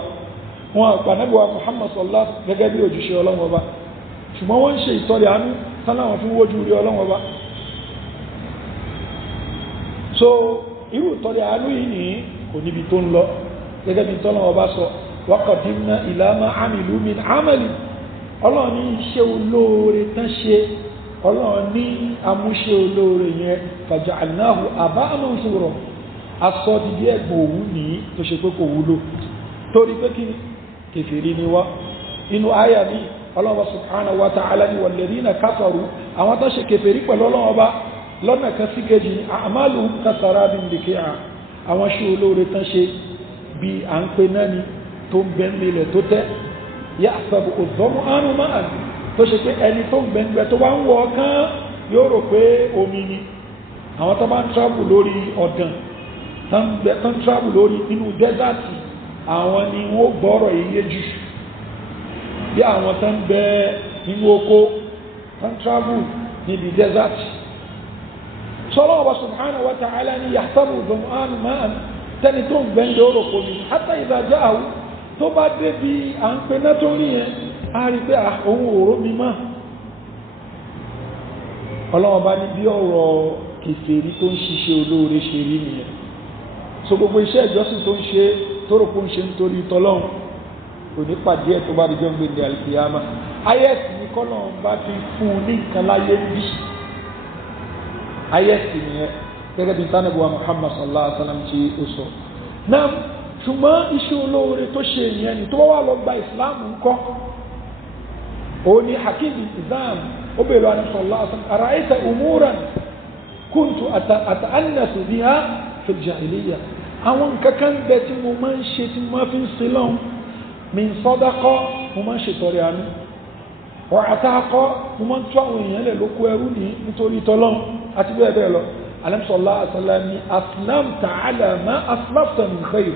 wọn àpà nẹ́bùwà Muhammad sallallahu gẹ́gẹ́ bí òjíṣẹ́ Ọlọ́run ọba ṣùgbọ́n wọ́n ń ṣe ìtọrẹ àánú tán láwọn fi wójú rí Ọlọ́run ọba so irú ìtọrẹ àánú yìí ní kò níbi tó ń lọ gẹ́gẹ́ bí tọ́lọ́run ọba sọ wa qadimna ila ma amilu min amali Ọlọ́run ní iṣẹ́ olóore tán ṣe Ọlọ́run ní amúṣẹ́ olóore yẹn faja'alnahu aba'an mansura asọ́ di bí ẹ̀gbọ́n òwú ní tó ṣe pé kò wúlò torí pé kí kèfèrí ni wá inú àyà ní Allah subhanahu wa ta'ala ni walladhina kafaru àwọn tó ṣe kèfèrí pẹ̀lú Ọlọ́run Ọba lọ́nà kan sí kejì ní a'maluhum kasarabin biqi'a àwọn ṣe olóore tán ṣe bí à ń pe náà ni tó ń bẹ́ńlẹ̀ tó tẹ́ yahsabu adh-dhama'anu ma'an tó ṣe pé ẹni tó ń bẹ́ńgbẹ́ tó bá ń wọ ọkàn yóò rò pé omi ni àwọn tó bá ń travel lórí ọ̀dàn tán travel lórí inú dẹ́sàtì àwọn ni wọ́n gbọ́rọ̀ iye jù bí àwọn tán bẹ nínú oko tán travel níbi dẹ́sàtì sọ́lọ́ wa subhanahu wa ta'ala ni yahsabu adh-dhama'anu ma'an tẹni tó ń gbẹ́ndẹ̀ ó rò pé omi hatta idha ja'ahu tó bá dé bí à ń pe náà tó rí yẹn a rí pé òun òró mi mọ́ ọlọ́wọ́ bá ní bí ọ̀rọ̀ kèfèrí tó ń ṣiṣẹ́ olóore ṣe rí nìyẹn so gbogbo iṣẹ́ ìjọsìn tó ń ṣe tó rò pé ń ṣe nítorí tọ́lọ́hun kò ní pàdé ẹ̀ tó bá dijọ́ ń gbé ní alìkìyàmá ayẹ́sì ní kọ́lọ́hun bá fi fún un ní nǹkan láyé bí ayẹ́sì nìyẹn gẹ́gẹ́ bí tánàbíwá Muhammad sallallahu alaihi wa sallam tí ó sọ náà ṣùgbọ́n iṣẹ́ olóore tó ṣe ìyẹn ni tó wà lọ gba ìsìláàmù ńkọ́ òun ni hakim izam ó bèèrè lọ àníṣọ́ sallallahu alaihi wa sallam ara'ayta umuran kuntu ata'annasu biha fil jahiliya àwọn nǹkan kan bẹ tí mo máa ń ṣe tí mo máa fi ń sin lọ́hùn min sadaqa mo máa ń ṣètọrẹ àánú wa ataqa mo máa ń tó àwọn èèyàn lẹ̀ lóko ẹrú ní nítorí tọ́lọ́hùn àti bẹ́ẹ̀ bẹ́ẹ̀ lọ alẹ́mùsọ̀lá àṣàlámì aslamta ala ma aslafta min khair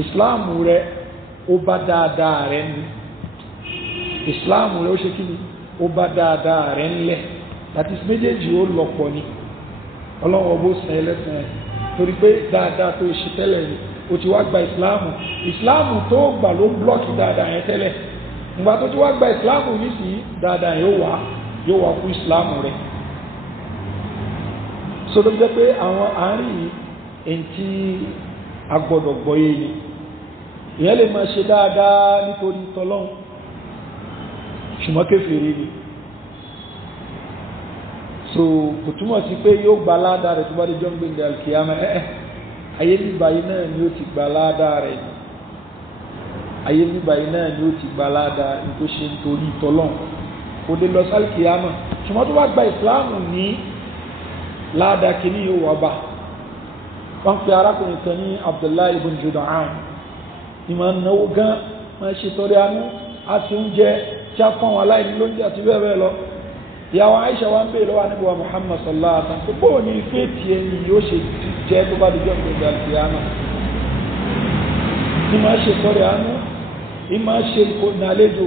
ìsìláàmù rẹ̀ ó bá dáadáa rẹ̀ ní ìsìláàmù rẹ̀ ó ṣe kí ni ó bá dáadáa rẹ̀ ńlẹ̀ láti méjèèjì ó lọ́pọ̀ ni ọlọ́run ọbó sàn ẹlẹ́sàn ẹ̀ torí pé dáadáa tó ṣe tẹ́lẹ̀ ni ó ti wá gba ìsìláàmù tó gbà ló blọ́ọ̀kì dáadáa yẹn tẹ́lẹ̀ ìgbà tó ti wá gba ìsìláàmù nísìnyí dáadáa yóò wá fún ìsìláàmù rẹ̀ so ló jẹ́ pé àwọn àárín yìí èyí tí a gbọ́dọ̀ gbọ́yé ni ìyẹn lè máa ṣe dáadáa nítorí tọ́lọ́hun ṣùgbọ́n kéfèrí ni so kò túmọ̀ sí pé yóò gba ládàá rẹ̀ tó bá dé jọ́ ń gbé ní alkiyama ayé níbàyí náà ni ó ti gba ládàá rẹ̀ ayé níbàyí náà ni ó ti gba ládàá ní tó ṣe nítorí tọ́lọ́hun kò dé lọ sálkiyama ṣùgbọ́n tó bá gba ìsìláàmù ní ládàá kìíní yóò wà bá wọ́n fi arákùnrin kan ní Abdullahi ibn Juda'an ni ma ń náwó gan ma ṣe tọrẹ àánú àti oúnjẹ tí a fún àwọn aláìní lóúnjẹ àti bẹ́ẹ̀ bẹ́ẹ̀ lọ ìyàwó Aisha wa ń bèèrè lọ́wọ́ níbi wa Muhammad sallallahu alaihi wasallam pé bóò ní ìfẹ́ tiẹ̀ ni yóò ṣe jẹ́ tó bá dijọ́ ìgbà ìyàmà ni ma ṣe tọrẹ àánú ni ma ṣe ìkónàlejò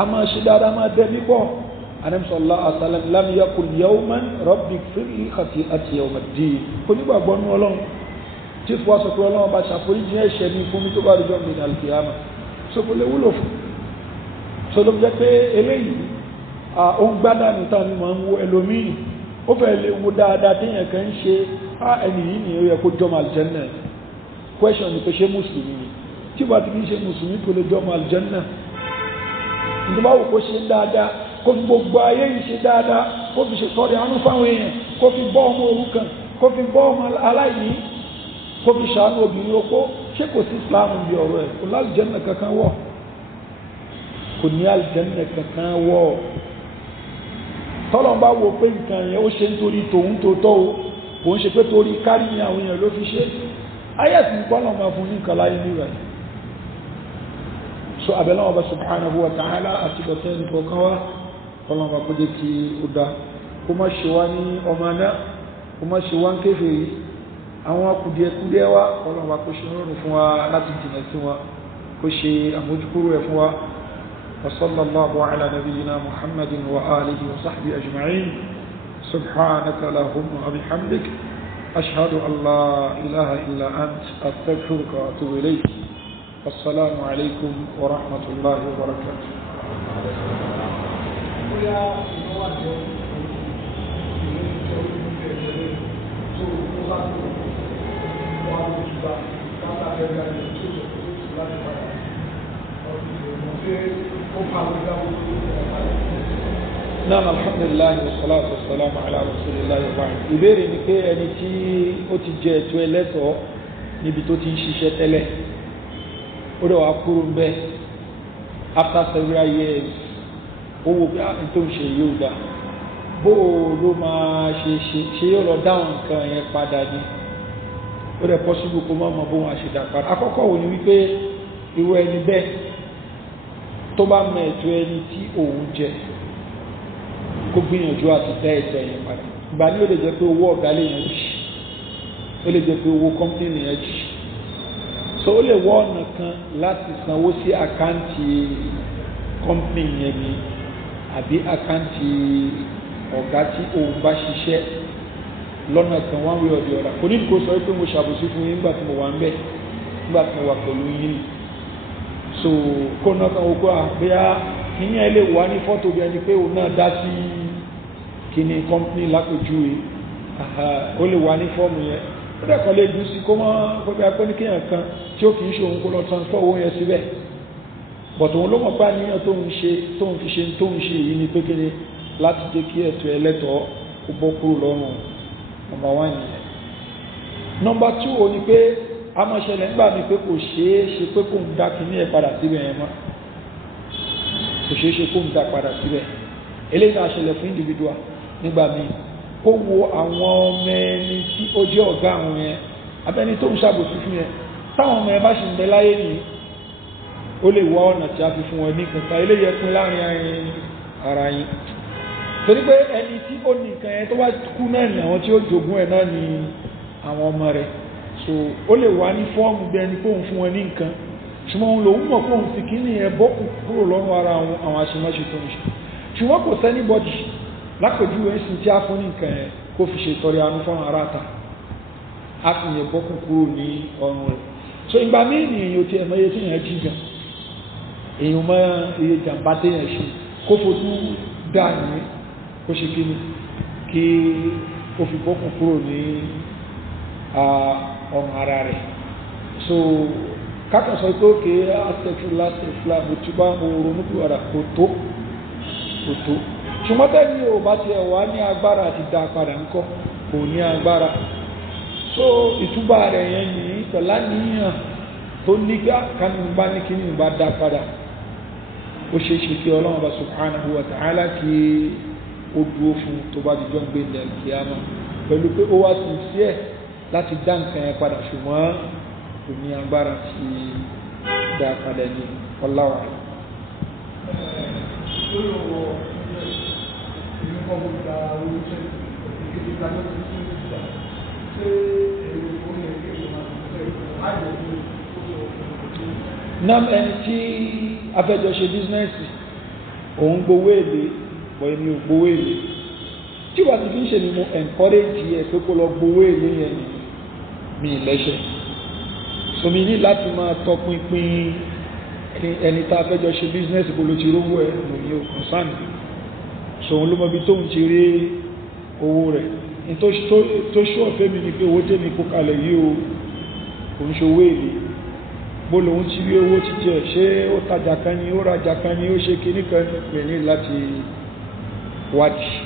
a ma ṣe dáadáa ma dẹ́ bíbọ̀ Ànábì sallallahu alaihi wasallam lam yakul yawman rabbi ighfir li khati'ati yawm ad-din kò nígbàgbọ́ nú Ọlọ́run tí fún wa sọ pé Ọlọ́run bá ṣàforíjì ẹ̀ṣẹ̀ mi fún mi tó bá rí jọ́ ìgbìyànjú alkiyama so kò lè wúlò fún so ló jẹ́ pé eléyìí ó ń gbádà níta ni ma ń wo ẹlòmíì ó fẹ́ lè wo dáadáa téèyàn kan ń ṣe ẹni yìí ni ó yẹ kó jọmọ aljanna question ni pé ṣé mùsùlùmí ni tí bá ti kí ń ṣe mùsùlùmí kò lè jọmọ aljanna ìjọba wò kó ṣe dáadáa kó fi gbogbo ayé yìí ṣe dáadáa kó fi ṣe tọrẹ àánú fáwọn èèyàn kó fi bọ́ ọmọ òrukàn kó fi bọ́ ọmọ aláìní kó fi ṣàánú obìnrin opó ṣé kò sí Islam bí ọ̀rọ̀ ẹ̀ kò lálùjẹ́nà kankan wọ̀ kò ní àlùjẹ́nà kankan wọ̀ tọ́lọ́n bá wo pé nǹkan yẹn ó ṣe nítorí tòun tó tọ́ o kò ń ṣe pé torí kárí ní àwọn èèyàn ló fi ṣe ayé sì ń pọ́nlọ́ máa fún ní nǹkan láyé níwẹ̀ so abẹ́lẹ́ ọba subhanahu wa ta'ala àti bọ̀tẹ́ nìkan kan wá kọ́lọ́n bá kójé kí ó dá kó má ṣe wá ní ọmọ náà kó má ṣe wá ń kéfèé yìí àwọn kùdìẹ̀kùdìẹ̀ wa kọ́lọ́n bá kó ṣe rọrùn fún wa láti jìnà sí wa kó ṣe àmójúkúrò ẹ̀ fún wa وصلى الله على نبينا محمد وآله وصحبه أجمعين سبحانك اللهم وبحمدك أشهد أن لا إله إلا أنت أستغفرك وأتوب إليك السلام عليكم ورحمة الله وبركاته ó fa àwọn ìdáwó náà alhamdulillah wa salatu wa salamu ala rasulillah wa ba'd. Ìbéèrè ni pé ẹni tí ó ti jẹ ẹ̀tọ́ ẹlẹ́tọ̀ọ́ níbi tó ti ń ṣiṣẹ́ tẹ́lẹ̀ ó dẹ̀ wá kúrò ń bẹ́ẹ̀ after several years ó wò pé tó ń ṣe yóò dá bó ló máa ṣe yóò lọ dáhùn nǹkan yẹn padà ní ó dẹ̀ possible kó má mọ bó wọn àṣìdá padà. Àkọ́kọ́ wò ni wípé irú ẹni bẹ́ẹ̀ tó bá mọ ẹ̀tọ́ ẹni tí òun jẹ kó gbìyànjú àti dá ẹ̀tọ́ yẹn padà. Ìgbà ní ó lè jẹ́ pé owó ọ̀gá lè yẹn jì, ó lè jẹ́ pé owó company yẹn jì, so ó lè wọ ọ̀nà kan láti sanwó sí àkáǹtì company yẹn ni àbí àkáǹtì ọ̀gá tí òun bá ṣiṣẹ́ lọ́nà kan one way or the other. Kò ní kó sọ pé mo ṣàbòsí fún yín nígbà tí mo wà ń bẹ̀, nígbà tí mo wà pẹ̀lú yín, so kó náà kan wọ́pọ̀ àbíyá kíní ẹ lè wà ní fọ́tò bí ẹni pé òun náà dá sí kíní company lápèjúwe, ó lè wà ní fọ́ọ̀mù yẹn, ó dẹ̀kọ́ lè dùn sí kó mọ́ pẹ́pẹ́ apẹ́ ní kíyàn kan tí ó kìí ṣe òun kó lọ transfer owó yẹn síbẹ̀, but òun ló mọ̀ pé àníyàn tó ń fi ṣe yìí ni pé kéde láti jẹ́ kí ẹ̀tọ́ ẹlẹ́tọ̀ọ́ kó bọ́ kúrò lọ́rùn. Number 1 nìyẹn. Number 2 ó ní pé a máa ṣẹlẹ̀ nígbà mi pé kò ṣeé ṣe pé kò ń dá kíní ẹ̀ padà síbẹ̀ yẹn mọ́, kò ṣeé ṣe kó ń dá padà síbẹ̀. Eléyìí náà ṣẹlẹ̀ fún individual nígbà míì kó wo àwọn ọmọ ẹni tí ó jẹ́ ọ̀gá àwọn yẹn abẹ́ni tó ń ṣàbòsí fún yẹn, táwọn ọmọ ẹ bá ṣì ń bẹ láyé nìyí ó lè wá ọ̀nà tí a fi fún wọn ní kankan. Eléyìí pín láàrin ara yín, torí pé ẹni tí ó ní nǹkan yẹn tó bá kú náà ni àwọn tí ó jogún ẹ̀ náà ni àwọn ọmọ rẹ̀, so ó lè wá ní fọ́ọ̀mù bí ẹni pé òun fún wọn ní nǹkan, ṣùgbọ́n òun lòun mọ̀ pé òun fi kíní yẹn bọ́kù kúrò lọ́rùn ara àwọn àṣemáṣe tó ń ṣe, ṣùgbọ́n kò sẹ́ni bọ́dì lápèjúwe ń sin tí a fún ní nǹkan yẹn kó fi ṣe ìtọrẹ àánú fún ara ta, a fi yẹn bọ́kù kúrò ní ọrùn rẹ̀. So ìgbà míì ni èèyàn ti ẹ̀mọ́ iye tí èèyàn jí gan, èèyàn mọ iye jàǹbá téèyàn ṣe kó fojú dá ní kó ṣe kí ni kí ó fi bọ́kù kúrò ní ọrùn ara rẹ̀. So kákan sọ pé òkè astagfirullah mo ti bá mo ronú pé ọ̀rà kò tó ṣùgbọ́n tẹ́lẹ̀ ò bá ti ẹ̀wà ní agbára àti dá padà ńkọ́ kò ní agbára. So ìtúbà rẹ̀ yẹn ní pẹ̀lá níyàn tó nígbà kánú bá ní kí ní bá dá padà, ó ṣe é ṣe kí Ọlọ́run bá subhanahu wa ta'ala kí ó dúró fún tó bá jíjọ́ ń gbé ilẹ̀ kíyámà pẹ̀lú pé ó wá sí sí ẹ̀ láti dá nǹkan yẹn padà ṣùgbọ́n kò ní agbára ti dá padà ní ọláwà. Nam ẹni tí afẹ́jọ́ ṣe bísínẹ́sì òun gbowó èlé bọ̀ èmi ò gbowó èlé, tí wà ti fi ń ṣe ni mo encourage ẹ pé kó lọ gbowó èlé yẹn ni mi lẹ́ṣẹ̀, so mi ní láti máa tọpinpin ẹni tá afẹ́jọ́ ṣe bísínẹ́sì bó ló ti rówó ẹ mo ní òkun sáàmì, so òun ló mọ bí tóun ti rí owó rẹ̀ ní tó ṣọ́ ọ̀fẹ́ mi ni pé owó tèmi kó kalẹ̀ yìí o kò ń ṣe owó èlé, bó lòun ti rí owó títí ẹ̀ ṣé ó tajà kan ni ó rajà kan ni ó ṣe kíní kan ní pè ní láti wádìí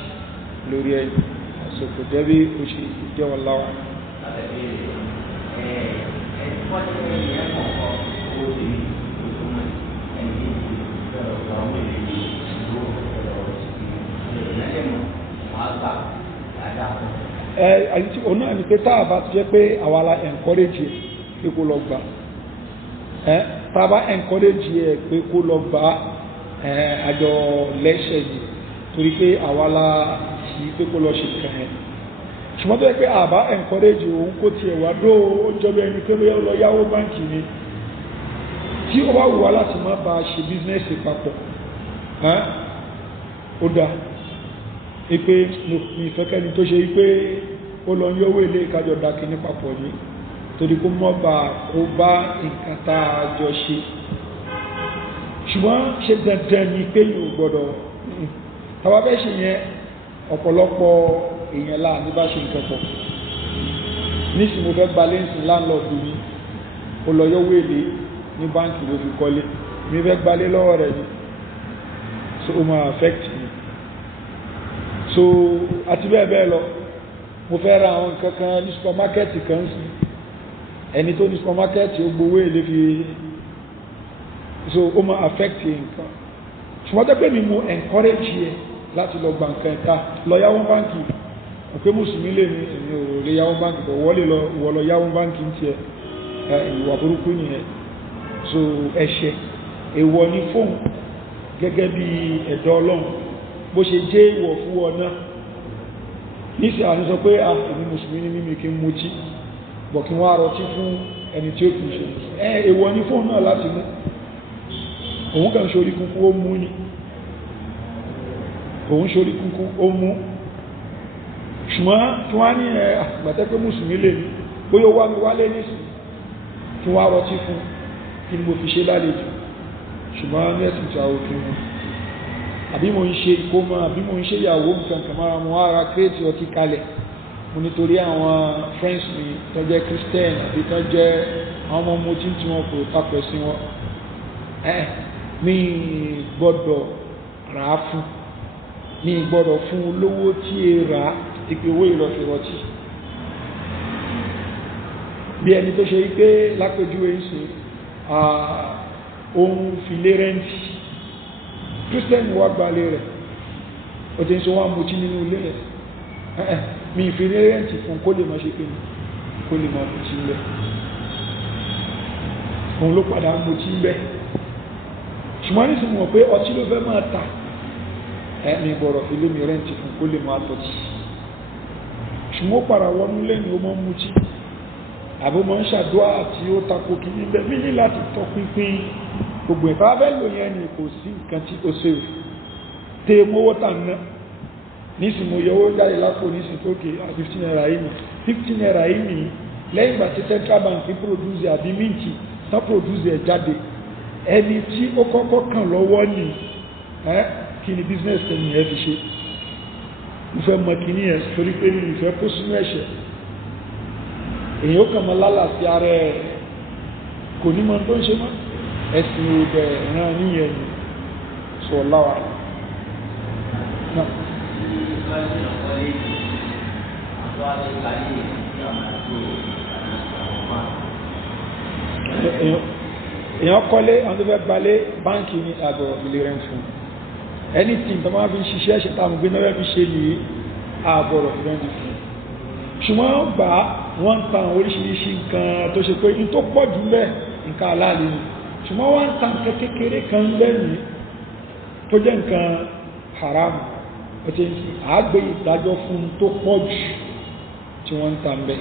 lórí ẹ̀ àsìkò jẹ́bí ó ṣe ìjẹ́wọ̀n láwà. Àyíkí òun náà ni pé táà bá ti jẹ́ pé àwa la encourage pé kó lọ gbà, táà bá encourage ẹ̀ pé kó lọ gbà àjọ lẹ́ṣẹ̀ yìí torí pé àwa la ṣì pé kó lọ ṣe kàn ẹ̀, ṣùgbọ́n tó yẹ pé àbá encourage òun kó tiẹ̀ wá dó ó jọba ẹni pé ó lọ yáwó báǹkì ni tí ó bá wù wá láti má ba ṣe bísínẹ́sì papọ̀ ó dá pé ìfẹ́kẹ́ni tó ṣe pé ó lọ yọ́wó ilé ìkájọ dákì ní papọ̀ ní torí kó mọ́ bá kó bá nǹkan tá a jọ ṣe, ṣùgbọ́n ṣe dandan ni pé yóò gbọ́dọ̀ tàbá bẹ́ ṣe yẹn ọ̀pọ̀lọpọ̀ èèyàn láà ní bá ṣe nǹkan pọ̀ nísì mo fẹ́ gbalé ńsìn láńlọ́ọ̀dù mi ó lọ yọ́wó ilé ní báńkì ló fi kọ́lé mi fẹ́ gbalé lọ́wọ́ rẹ̀ ni so ó máa affect me so àti bẹ́ẹ̀ bẹ́ẹ̀ lọ mo fẹ́ ra àwọn nǹkan kan ní supermarket kan sí ẹni tó ní supermarket ó gbowó èlé fi so ó máa affect nǹkan ṣùgbọ́n tó pé mi mo encourage yẹ láti lọ gba nǹkan ẹ̀ka lọ yáwó báńkì òpé mùsùlùmí lè ní èmi ò lè yáwó báńkì bọ̀ wọ́ lọ yáwó báńkì ń tiẹ̀ ìwà burúkú nìyẹn so ẹ̀ṣẹ̀ èèwọ̀ ní fóun gẹ́gẹ́ bí ẹ̀dọ́ ọlọ́run bó ṣe jẹ́ ìwọ̀ fún ọ náà nísì àti sọ pé èmi mùsùlùmí ní mímí kí n mutí bọ̀ kí wọ́n arọtí fún ẹni tí ó kìí ṣe èèwọ̀ ní fóun náà láti mú òun kàn ṣorí kúnkú ó mú ní òun ṣorí kúnkú ó mú ṣùgbọ́n tí wọ́n ní àgbàtẹ́pẹ́ mùsùlùmí lè ní bóyá wá mi wálé nísì kí wọ́n arọtí fún kí ni mo fi ṣe lálejò ṣùgbọ́n mẹ́sìn tí a ò kí wọn àbí mo ń ṣe ìkómọ àbí mo ń ṣe ìyàwó nǹkan máa mú ara kírètì ọtí kalẹ̀ mo nítorí àwọn friends mi tó jẹ́ Christian àbí tó jẹ́ àwọn ọmọ mo tí wọn kò tapẹ̀ sí wọn mi gbọ́dọ̀ rà á fún mi gbọ́dọ̀ fún olówó tí e rà á ìpè owó ìrọ̀fìrọ̀tì bí ẹni tó ṣe wípé lápèjúwe ń sìn ohun filé rẹ́ǹtì Christian wà gbalẹ̀ rẹ̀ o ti ń sọ wá mú tí nínú ilé rẹ̀ mi ìfilé rẹ́ǹtì fún kó lè máa ṣe pé kó lè máa mú tí ń bẹ́ òun ló padà mú tí ń bẹ́ ṣùgbọ́n ní sinmi wọ̀n pé ọtí ló fẹ́ máa ta ní gbọ́rọ̀ filé mi rẹ́ǹtì fún kó lè máa tọ́tí ṣùgbọ́n ó padà wọnú lẹ́yìn ó mọ́ mú tí àbí mọ́ ń ṣàdúrà tí ó tako kí ní bẹ́ mí ní láti tọ́ pínpín gbogbo ẹ̀fà abẹ́lò yẹn ni kò sí nǹkan tí ó ṣe tẹ mọ́wọ́ tà ná nísìn mo yọwọ́ jáde lápò nísìn tó kè 15 naira yìí 15 naira yìí lẹ́yìn ìgbà tí central bank produce àbí mint tán produce ẹ̀ jáde ẹni tí ó kọ́kọ́ kàn lọ́wọ́ ní kí ni business ẹni ẹ fi ṣe mo fẹ́ mọ kí ní ẹ̀ torí pé ní ìfẹ́ kó sínú ẹ̀ṣẹ̀ èyí ó kàn mọ́ lálà sí ara ẹ̀ kò ní mọ́ tó ń ṣe mọ́ ẹ̀sìn òbẹ̀ ẹ̀ràn níyẹn ni sọ láwà náà èyàn kọ́lé àwọn tó fẹ́ gbalé báńkì ní àgọ́ ilé rẹ̀ fún anything tó máa fi ń ṣiṣẹ́ ṣe tàbí gbé náà fi ṣe ní àbọ̀rọ̀ ìrẹ́ndì fún ṣùgbọ́n gbà wọ́n ń ta oríṣiríṣi nǹkan tó ṣe pé in tó pọ̀ jù lẹ̀ nǹkan aláàlẹ́ ni ṣùgbọ́n wọ́n ń ta nǹkan kékeré kan lẹ́yìn tó jẹ́ nǹkan haram ọ̀tẹ́ àgbé ìdájọ́ fún tó pọ̀ jù tí wọ́n ń ta ń bẹ́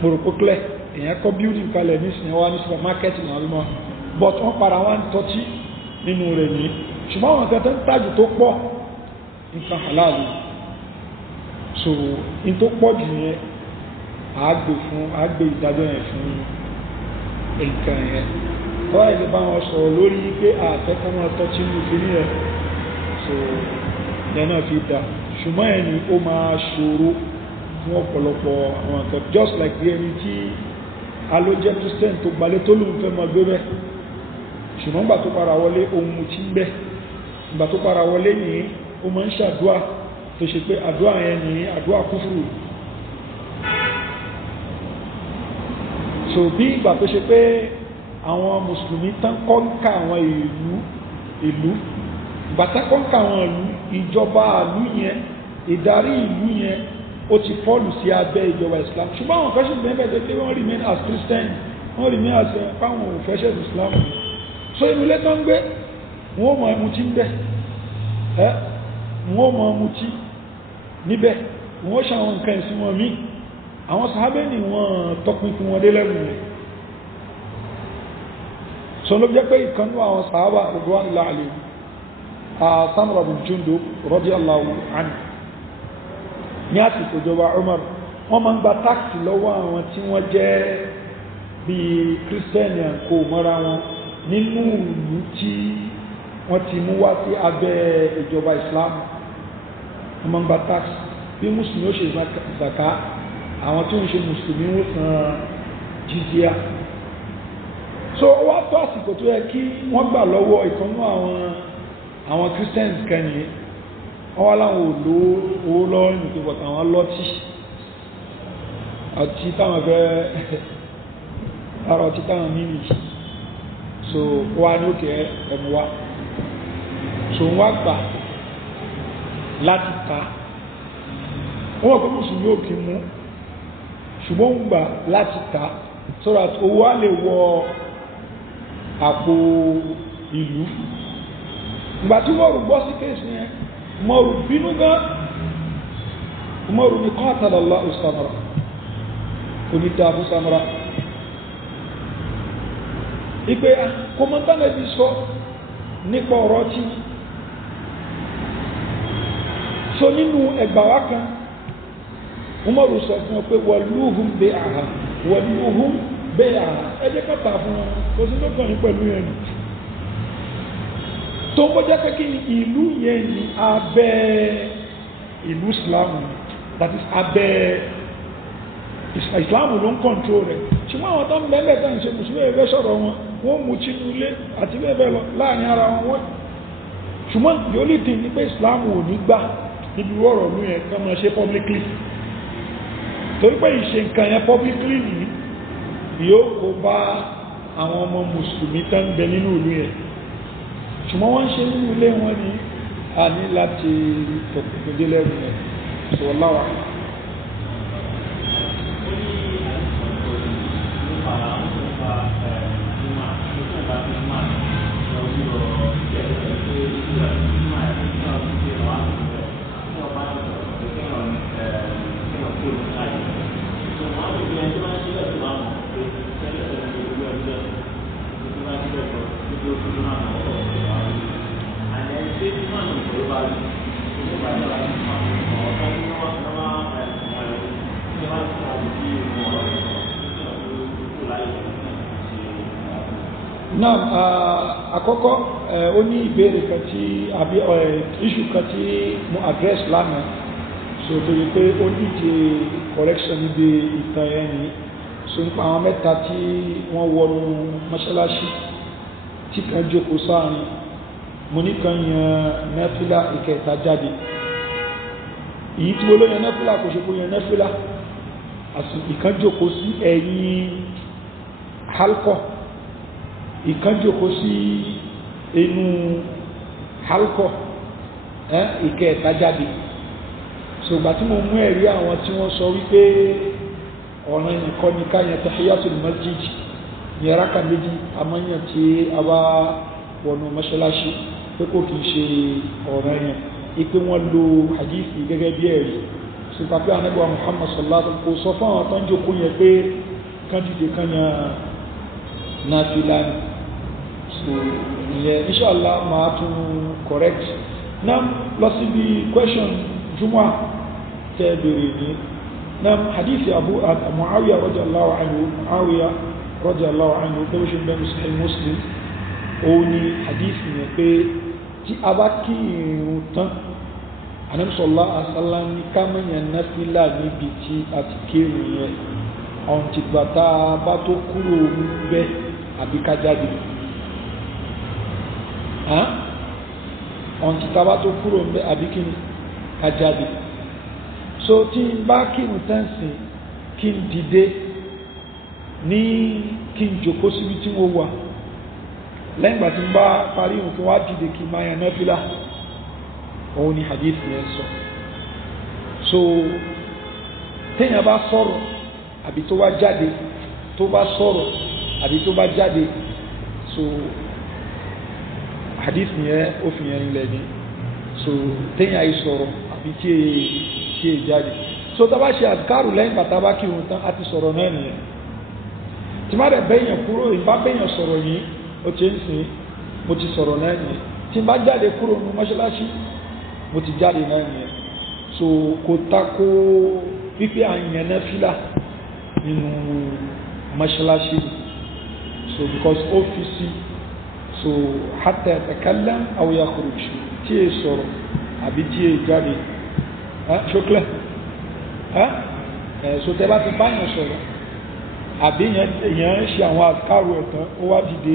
mọ̀rọ̀pọ̀klẹ̀ èyàn kọ́ building kalẹ̀ ní sinimá ní supermarket náà lọ́mọ́ but wọ́n para wọ́n tọ́tí nínú rẹ̀ ní ṣùgbọ́n àwọn nǹkan tó ń tàjù tó pọ̀ nǹkan halal so in tó pọ̀ jù yẹn àgbé ìdájọ́ yẹn fún nǹkan yẹn tọ́wà ilé bá wọn sọ̀rọ̀ lórí pé àtẹ́kọ́ wọn tọ́tí ní ìfìní ẹ̀ so yẹn náà fi dá ṣùgbọ́n ẹni ó máa ṣòro fún ọ̀pọ̀lọpọ̀ àwọn nǹkan just like bí ẹni tí alójẹ́ Christian tó gbalé tó lóun fẹ́ máa gbé bẹ́ ṣùgbọ́n gbà tó para wọlé ohun mú tí ń bẹ́ gbà tó para wọlé ní ó máa ń ṣàdúà tó ṣe pé àdúà yẹn ní àdúà kúfùrù so bí ìgbà tó ṣe pé àwọn mùsùlùmí tán kọ́ńkà àwọn ìlú bàtà kọ́ńkà àwọn ìlú ìjọba ìlú yẹn ìdarí ìlú yẹn ó ti fọ́ọ̀lù sí abẹ́ ìjọba Islam ṣùgbọ́n àwọn kan ṣe bẹ́ẹ̀ pé wọ́n remain as Christian wọ́n remain as fáwọn òfẹ́ṣẹ́ Islam so inú ilé tán ń gbé wọ́n mọ̀ ẹmu tí ń bẹ̀ wọ́n mọ̀ ẹmu tí níbẹ̀ wọ́n ṣàwọn nǹkan ìsìn wọn míì àwọn sàábẹ́ ni wọ́n tọpinpin wọn dé lẹ́rù rẹ̀ so ló jẹ́ pé ìkanú àwọn sàábà radiyallahu anhu Samura bin Jundub radiyallahu anhu ní àsìkò ìjọba Umar wọ́n máa ń gba táàkì lọ́wọ́ àwọn tí wọ́n jẹ́ bí kírísítẹ́nì àǹkó mọ́ra wọn nínú ìlú tí wọ́n ti mú wá sí abẹ́ ìjọba Islam wọ́n máa ń gba táàkì bí mùsùlùmí ó ṣe zaka àwọn tí ó ń ṣe mùsùlùmí ó san jizya so wá tó àsìkò tó yẹ kí wọ́n gbà lọ́wọ́ ìkanú àwọn Christians kan nìyẹn wọ́n wá láwọn òlò owó lọ́wọ́ ní ìpínpọ̀ àwọn lọ́tí àti táwọn fẹ́ ara ọtí táwọn mímì so wá ní òkè ẹ̀mú wá so wọ́n gbà láti ta wọ́n wọ́n pẹ́ mùsùlùmí òkè mú ṣùgbọ́n ń gbà láti ta so that owó á lè wọ àpò ìlú ìgbà tí Umaru gbọ́ sí kéèsì yẹn Umaru bínú gan Umaru ní qatalallahu Samra onídàbù Samra ìpè kọmọntánẹ̀bí sọ nípa ọ̀rọ̀ tí so nínú ẹgbàwá kan Umaru sọ fún ọ pé waluhum bay'aha waluhum bay'aha ẹjẹ́ kàtà fún wọn kò sí ló kàn ní pẹ̀lú yẹn ni tó ń bọ́jẹ́ pé kí ni ìlú yẹn ni abẹ́ ìlú Islam that is abẹ́ Islam ló ń kọ́ntró rẹ̀ ṣùgbọ́n àwọn tó ń bẹ́ẹ̀ tán ṣe mùsùlùmí ẹgbẹ́ sọ̀rọ̀ wọn wọ́n mú tínú ilé àti bẹ́ẹ̀ bẹ́ẹ̀ lọ láàrin ara wọn ṣùgbọ́n yóò lè dín ní pé Islam ò ní gbà níbi ọ̀rọ̀ ló yẹn kán máa ṣe publicly torí pé ìṣe nǹkan yẹn publicly ní yóò kó bá àwọn ọmọ mùsùlùmí tán ń bẹ nínú ìlú yẹn ṣùgbọ́n wọ́n ń ṣe nínú ilé wọn ní a ní láti tọ̀kùnkùndé lẹ́rù yẹn sọ láwà. Náà àkọ́kọ́ ó ní ìbéèrè kan tí àbí issue kan tí mo address lánàá so tó yẹ pé ó díje correction níbi ìtàn ẹni so nípa àwọn mẹ́ta tí wọ́n wọnú mọ́ṣáláṣí tí kan jókòó sáàrin mo ní kan yan nẹ́fílà ìkẹta jáde èyí tí mo ló yan nẹ́fílà kò ṣe kó yan nẹ́fílà ìkan jókòó sí ẹ̀yìn halkọ́ ìkan jókòó sí inú halkọ́ ìkẹta jáde ṣùgbà tí mo mú ẹ̀rí àwọn tí wọ́n sọ wípé ọ̀ràn nìkan ní káyàn tahiyatul masjid ní rákà méjì amáyàn tí a bá wọnú mọ́ṣáláṣí pé kò kìí ṣe ọ̀ràn yẹn ipé wọ́n lo hadithi gẹ́gẹ́ bí ẹ̀rí ṣùgbà pé Ànábì wa Muhammad sallallahu alaihi wasallam kò sọ fún àwọn tó ń jókòó yẹn pé kán dìde kán yan náfìlà ni so ìyẹn inshallah máa tún correct náà lọ síbi question jumwa tẹ́ bèrè ní náà hadithi Muawiya radiyallahu anhu tó ṣe bẹ́ẹ̀ Sahih Muslim òun ni hadithi yẹn pé tí a bá kí irun tán Ànábì sallallahu alaihi wasallam ní ká má yan náfìlà níbi tí a ti kírun yẹn ọ̀n ti gbàtà bá tó kúrò bẹ́ àbí ká jáde ọ̀n ti tàbá tó kúrò bẹ́ àbí kí ká jáde so tí n bá kírun tẹ́ǹsì kí n dìde ní kí n jòkó síbi tí mo wà lẹ́yìn gbà tí n bá parí ìrun kí wá dìde kí n máa yan náfìlà òun ni hadith yẹn sọ so téèyàn bá sọ̀rọ̀ àbí tó bá jáde tó bá sọ̀rọ̀ àbí tó bá jáde so hadith yẹn ó fi yẹn nílẹ̀ ní so téèyàn yìí sọ̀rọ̀ àbí tí è jáde so tá bá ṣe àdìkárù lẹ́yìn bàtà bá kírun tán á ti sọ̀rọ̀ náà nìyẹn tí má dẹ̀ bẹ́yàn kúrò ìbá bẹ́yàn sọ̀rọ̀ yìí ó ti ń sìn mo ti sọ̀rọ̀ náà nìyẹn tí má jáde kúrò ní mọ́ṣáláṣí mo ti jáde náà nìyẹn so kò tako wípé àyàn náà fílà nínú mọ́ṣáláṣí so because ọ́fíìsì so hatta yatakallam aw yakhruj tí è sọ̀rọ̀ àbí tí è jáde ṣókèlè so tẹ́ bá ti báyàn sọ̀rọ̀ àbí èèyàn ṣe àwọn àkàrò ẹ̀tàn ó wá dìde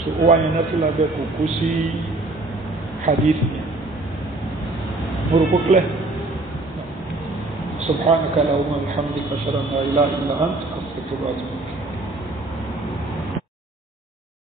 so ó wá yẹn náà fílà bẹ́ẹ̀ kò kó sí hadith yẹn mo clear. سبحانك اللهم وبحمدك اشهد ان لا اله الا انت استغفرك واتوب اليك